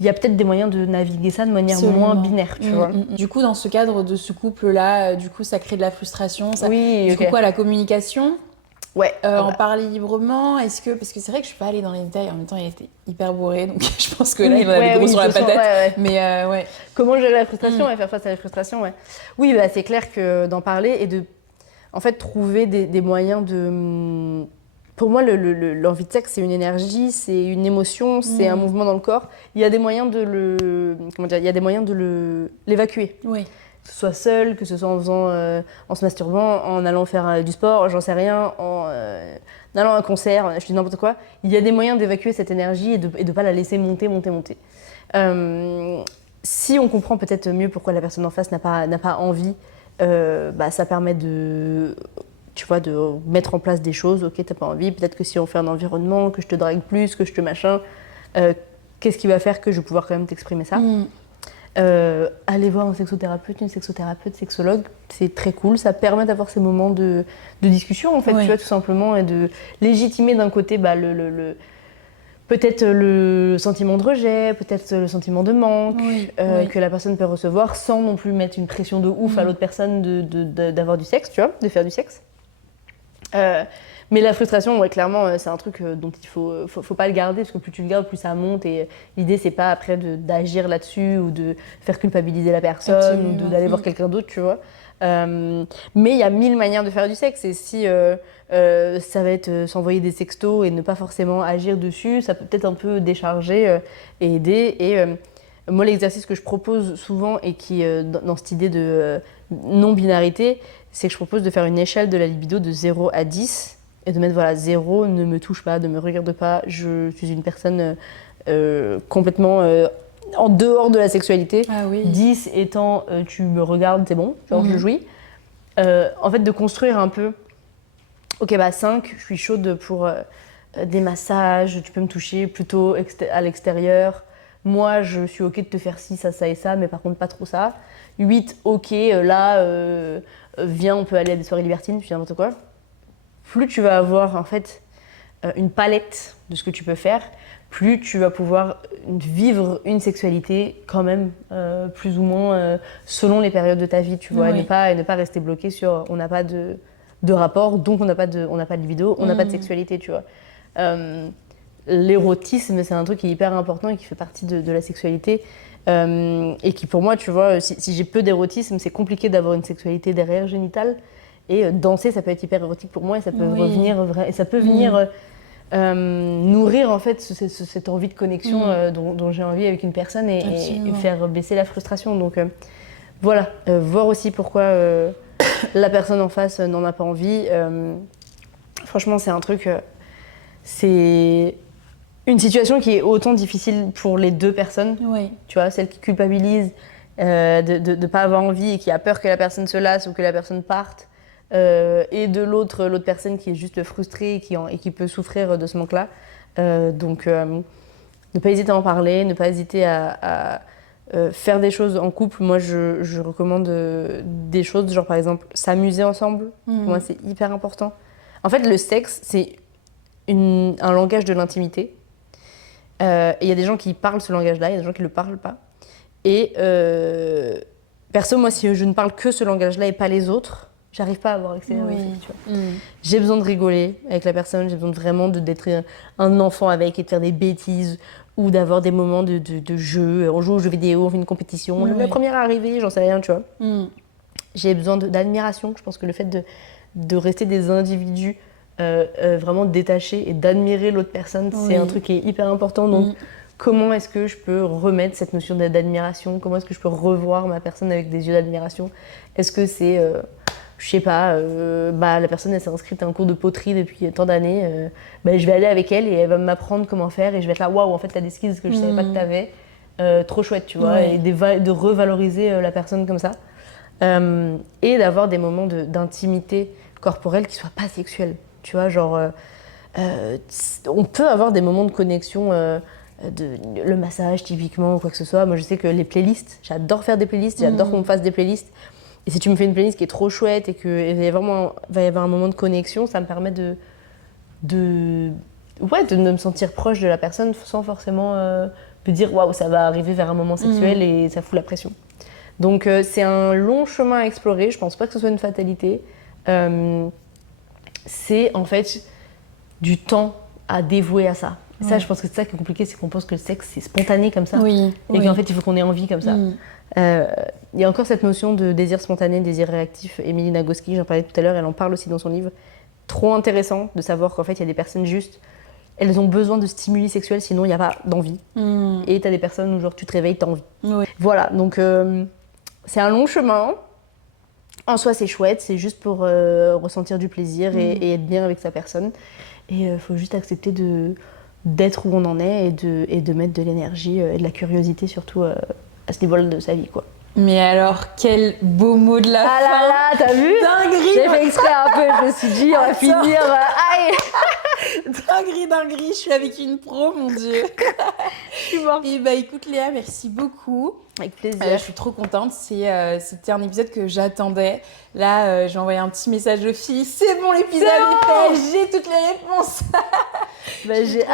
Il y a peut-être des moyens de naviguer ça de manière moins binaire, tu vois. Du coup, dans ce cadre de ce couple-là, du coup, ça crée de la frustration. Du coup, quoi, la communication, en parler librement, parce que c'est vrai que je suis pas allée dans les détails, en même temps, il était hyper bourré, donc je pense que là, il en avait gros sur la patate. Mais comment gérer la frustration et faire face à la frustration, Oui, bah, c'est clair que d'en parler et de, en fait, trouver des moyens de... Pour moi, l'envie de sexe, c'est une énergie, c'est une émotion, c'est un mouvement dans le corps. Il y a des moyens de l'évacuer. Que ce soit seul, que ce soit en se masturbant, en allant faire du sport, j'en sais rien, en allant à un concert, je dis n'importe quoi. Il y a des moyens d'évacuer cette énergie et de pas la laisser monter. Si on comprend peut-être mieux pourquoi la personne en face n'a pas envie, ça permet de mettre en place des choses. Ok, t'as pas envie, peut-être que si on fait un environnement, que je te drague plus, que je te machin, qu'est-ce qui va faire que je vais pouvoir quand même t'exprimer ça? Aller voir un sexothérapeute, une sexologue, c'est très cool. Ça permet d'avoir ces moments de discussion, en fait, tu vois, tout simplement, et de légitimer d'un côté peut-être le sentiment de rejet, peut-être le sentiment de manque que la personne peut recevoir sans non plus mettre une pression de ouf à l'autre personne d'avoir du sexe, tu vois, de faire du sexe. Mais la frustration, clairement, c'est un truc dont il faut pas le garder, parce que plus tu le gardes, plus ça monte. Et l'idée, c'est pas après d'agir là-dessus ou de faire culpabiliser la personne ou d'aller voir quelqu'un d'autre, tu vois. Mais il y a 1000 manières de faire du sexe. Et si ça va être s'envoyer des sextos et ne pas forcément agir dessus, ça peut peut-être un peu décharger et aider. Et moi, l'exercice que je propose souvent et qui dans cette idée de non-binarité, c'est que je propose de faire une échelle de la libido de 0 à 10 et de mettre 0, ne me touche pas, ne me regarde pas, je suis une personne complètement en dehors de la sexualité. Ah oui. 10 étant tu me regardes, c'est bon, genre je jouis. En fait, de construire un peu. Ok, 5, je suis chaude pour des massages, tu peux me toucher plutôt à l'extérieur. Moi, je suis ok de te faire ci, ça et ça, mais par contre, pas trop ça. 8, ok, là, viens, on peut aller à des soirées libertines, puis n'importe quoi. Plus tu vas avoir, en fait, une palette de ce que tu peux faire, plus tu vas pouvoir vivre une sexualité quand même plus ou moins selon les périodes de ta vie, tu vois, et ne pas rester bloqué sur on n'a pas de rapport, donc on n'a pas de libido, on n'a pas de sexualité, tu vois. L'érotisme, c'est un truc qui est hyper important et qui fait partie de la sexualité et qui pour moi, tu vois, si j'ai peu d'érotisme, c'est compliqué d'avoir une sexualité derrière génitale et danser, ça peut être hyper érotique pour moi et ça peut revenir et ça peut venir nourrir en fait cette envie de connexion dont j'ai envie avec une personne et faire baisser la frustration. Donc voilà, voir aussi pourquoi la personne en face n'en a pas envie. Franchement, c'est un truc, c'est une situation qui est autant difficile pour les deux personnes. Tu vois, celle qui culpabilise de ne pas avoir envie et qui a peur que la personne se lasse ou que la personne parte. Et de l'autre personne qui est juste frustrée et qui peut souffrir de ce manque-là. Donc, ne pas hésiter à en parler, ne pas hésiter à faire des choses en couple. Moi, je recommande des choses, genre par exemple s'amuser ensemble. Pour moi, c'est hyper important. En fait, le sexe, c'est un langage de l'intimité. Et il y a des gens qui parlent ce langage-là, il y a des gens qui ne le parlent pas. Et perso, moi, si je ne parle que ce langage-là et pas les autres, j'arrive pas à avoir accès à tu vois. J'ai besoin de rigoler avec la personne, j'ai besoin vraiment d'être un enfant avec et de faire des bêtises ou d'avoir des moments de jeu. On joue aux jeux vidéo, on fait une compétition, le premier à arriver, j'en sais rien, tu vois. J'ai besoin d'admiration. Je pense que le fait de rester des individus vraiment détachés et d'admirer l'autre personne, c'est un truc qui est hyper important. Donc, comment est-ce que je peux remettre cette notion d'admiration? Comment est-ce que je peux revoir ma personne avec des yeux d'admiration? Est-ce que c'est... je sais pas, la personne elle s'est inscrite à un cours de poterie depuis tant d'années, je vais aller avec elle et elle va m'apprendre comment faire et je vais être là, waouh, en fait t'as des skills que je savais pas que t'avais, trop chouette, tu vois, et de revaloriser la personne comme ça. Et d'avoir des moments d'intimité corporelle qui soient pas sexuels, tu vois, genre, on peut avoir des moments de connexion, le massage typiquement ou quoi que ce soit. Moi je sais que les playlists, j'adore faire des playlists, j'adore qu'on me fasse des playlists. Et si tu me fais une playlist qui est trop chouette et qu'il va y avoir un moment de connexion, ça me permet de me sentir proche de la personne sans forcément me dire waouh, ça va arriver vers un moment sexuel et ça fout la pression. Donc c'est un long chemin à explorer, je pense pas que ce soit une fatalité. C'est en fait du temps à dévouer à ça. Et ça, je pense que c'est ça qui est compliqué, c'est qu'on pense que le sexe c'est spontané comme ça. Et qu'en fait il faut qu'on ait envie comme ça. Il y a encore cette notion de désir spontané, désir réactif. Émilie Nagoski, j'en parlais tout à l'heure, elle en parle aussi dans son livre. Trop intéressant de savoir qu'en fait, il y a des personnes juste, elles ont besoin de stimuli sexuels, sinon il n'y a pas d'envie. Et tu as des personnes où genre, tu te réveilles, tu as envie. Voilà, donc c'est un long chemin. En soi, c'est chouette, c'est juste pour ressentir du plaisir et être bien avec sa personne. Et il faut juste accepter d'être où on en est et de mettre de l'énergie et de la curiosité surtout à ce niveau-là de sa vie, quoi. Mais alors, quel beau mot de la fin. Ah là là, t'as vu? Dinguerie. J'ai fait exprès un peu, je me suis dit, on va finir... Aïe. Dinguerie, je suis avec une pro, mon Dieu. Je suis morte. Et écoute Léa, merci beaucoup. Avec plaisir. Je suis trop contente, c'était un épisode que j'attendais. Là, j'ai envoyé un petit message aux filles. C'est bon, l'épisode est fait, j'ai toutes les réponses. J'ai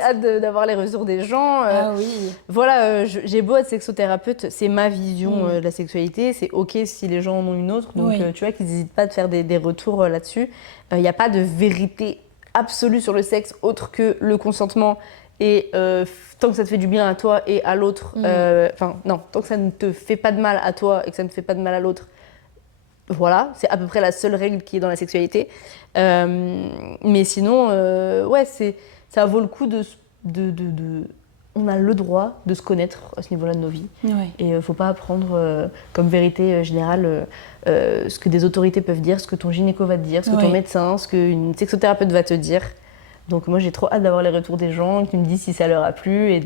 hâte d'avoir les retours des gens. Ah oui. Voilà, j'ai beau être sexothérapeute, c'est ma vision de la sexualité. C'est ok si les gens en ont une autre. Donc tu vois qu'ils n'hésitent pas de faire des retours là-dessus. Il n'y a pas de vérité absolue sur le sexe autre que le consentement. Et tant que ça te fait du bien à toi et à l'autre, tant que ça ne te fait pas de mal à toi et que ça ne te fait pas de mal à l'autre, voilà, c'est à peu près la seule règle qui est dans la sexualité. Mais sinon, ça vaut le coup on a le droit de se connaître à ce niveau-là de nos vies. Et il ne faut pas prendre comme vérité générale ce que des autorités peuvent dire, ce que ton gynéco va te dire, ce que ton médecin, ce qu'une sexothérapeute va te dire. Donc moi j'ai trop hâte d'avoir les retours des gens, qui me disent si ça leur a plu et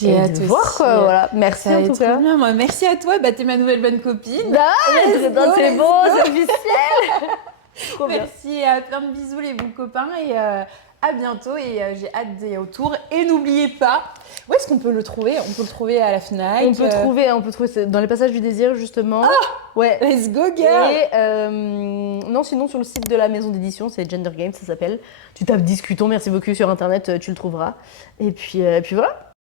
J'ai hâte de aussi. voir quoi, voilà. Merci Ça va en être tout cas. trop bien. Moi, merci à toi, t'es ma nouvelle bonne copine. C'est bon, c'est officiel. Trop bien. Merci, plein de bisous les bons copains et à bientôt et j'ai hâte des retours. Et n'oubliez pas, où est-ce qu'on peut le trouver? On peut le trouver à la FNAC. On peut trouver dans les passages du désir justement. Ouais. Let's go girl. Et non, sinon sur le site de la maison d'édition, c'est Gender Game, ça s'appelle. Tu tapes Discutons, merci beaucoup sur internet, tu le trouveras. Et puis voilà.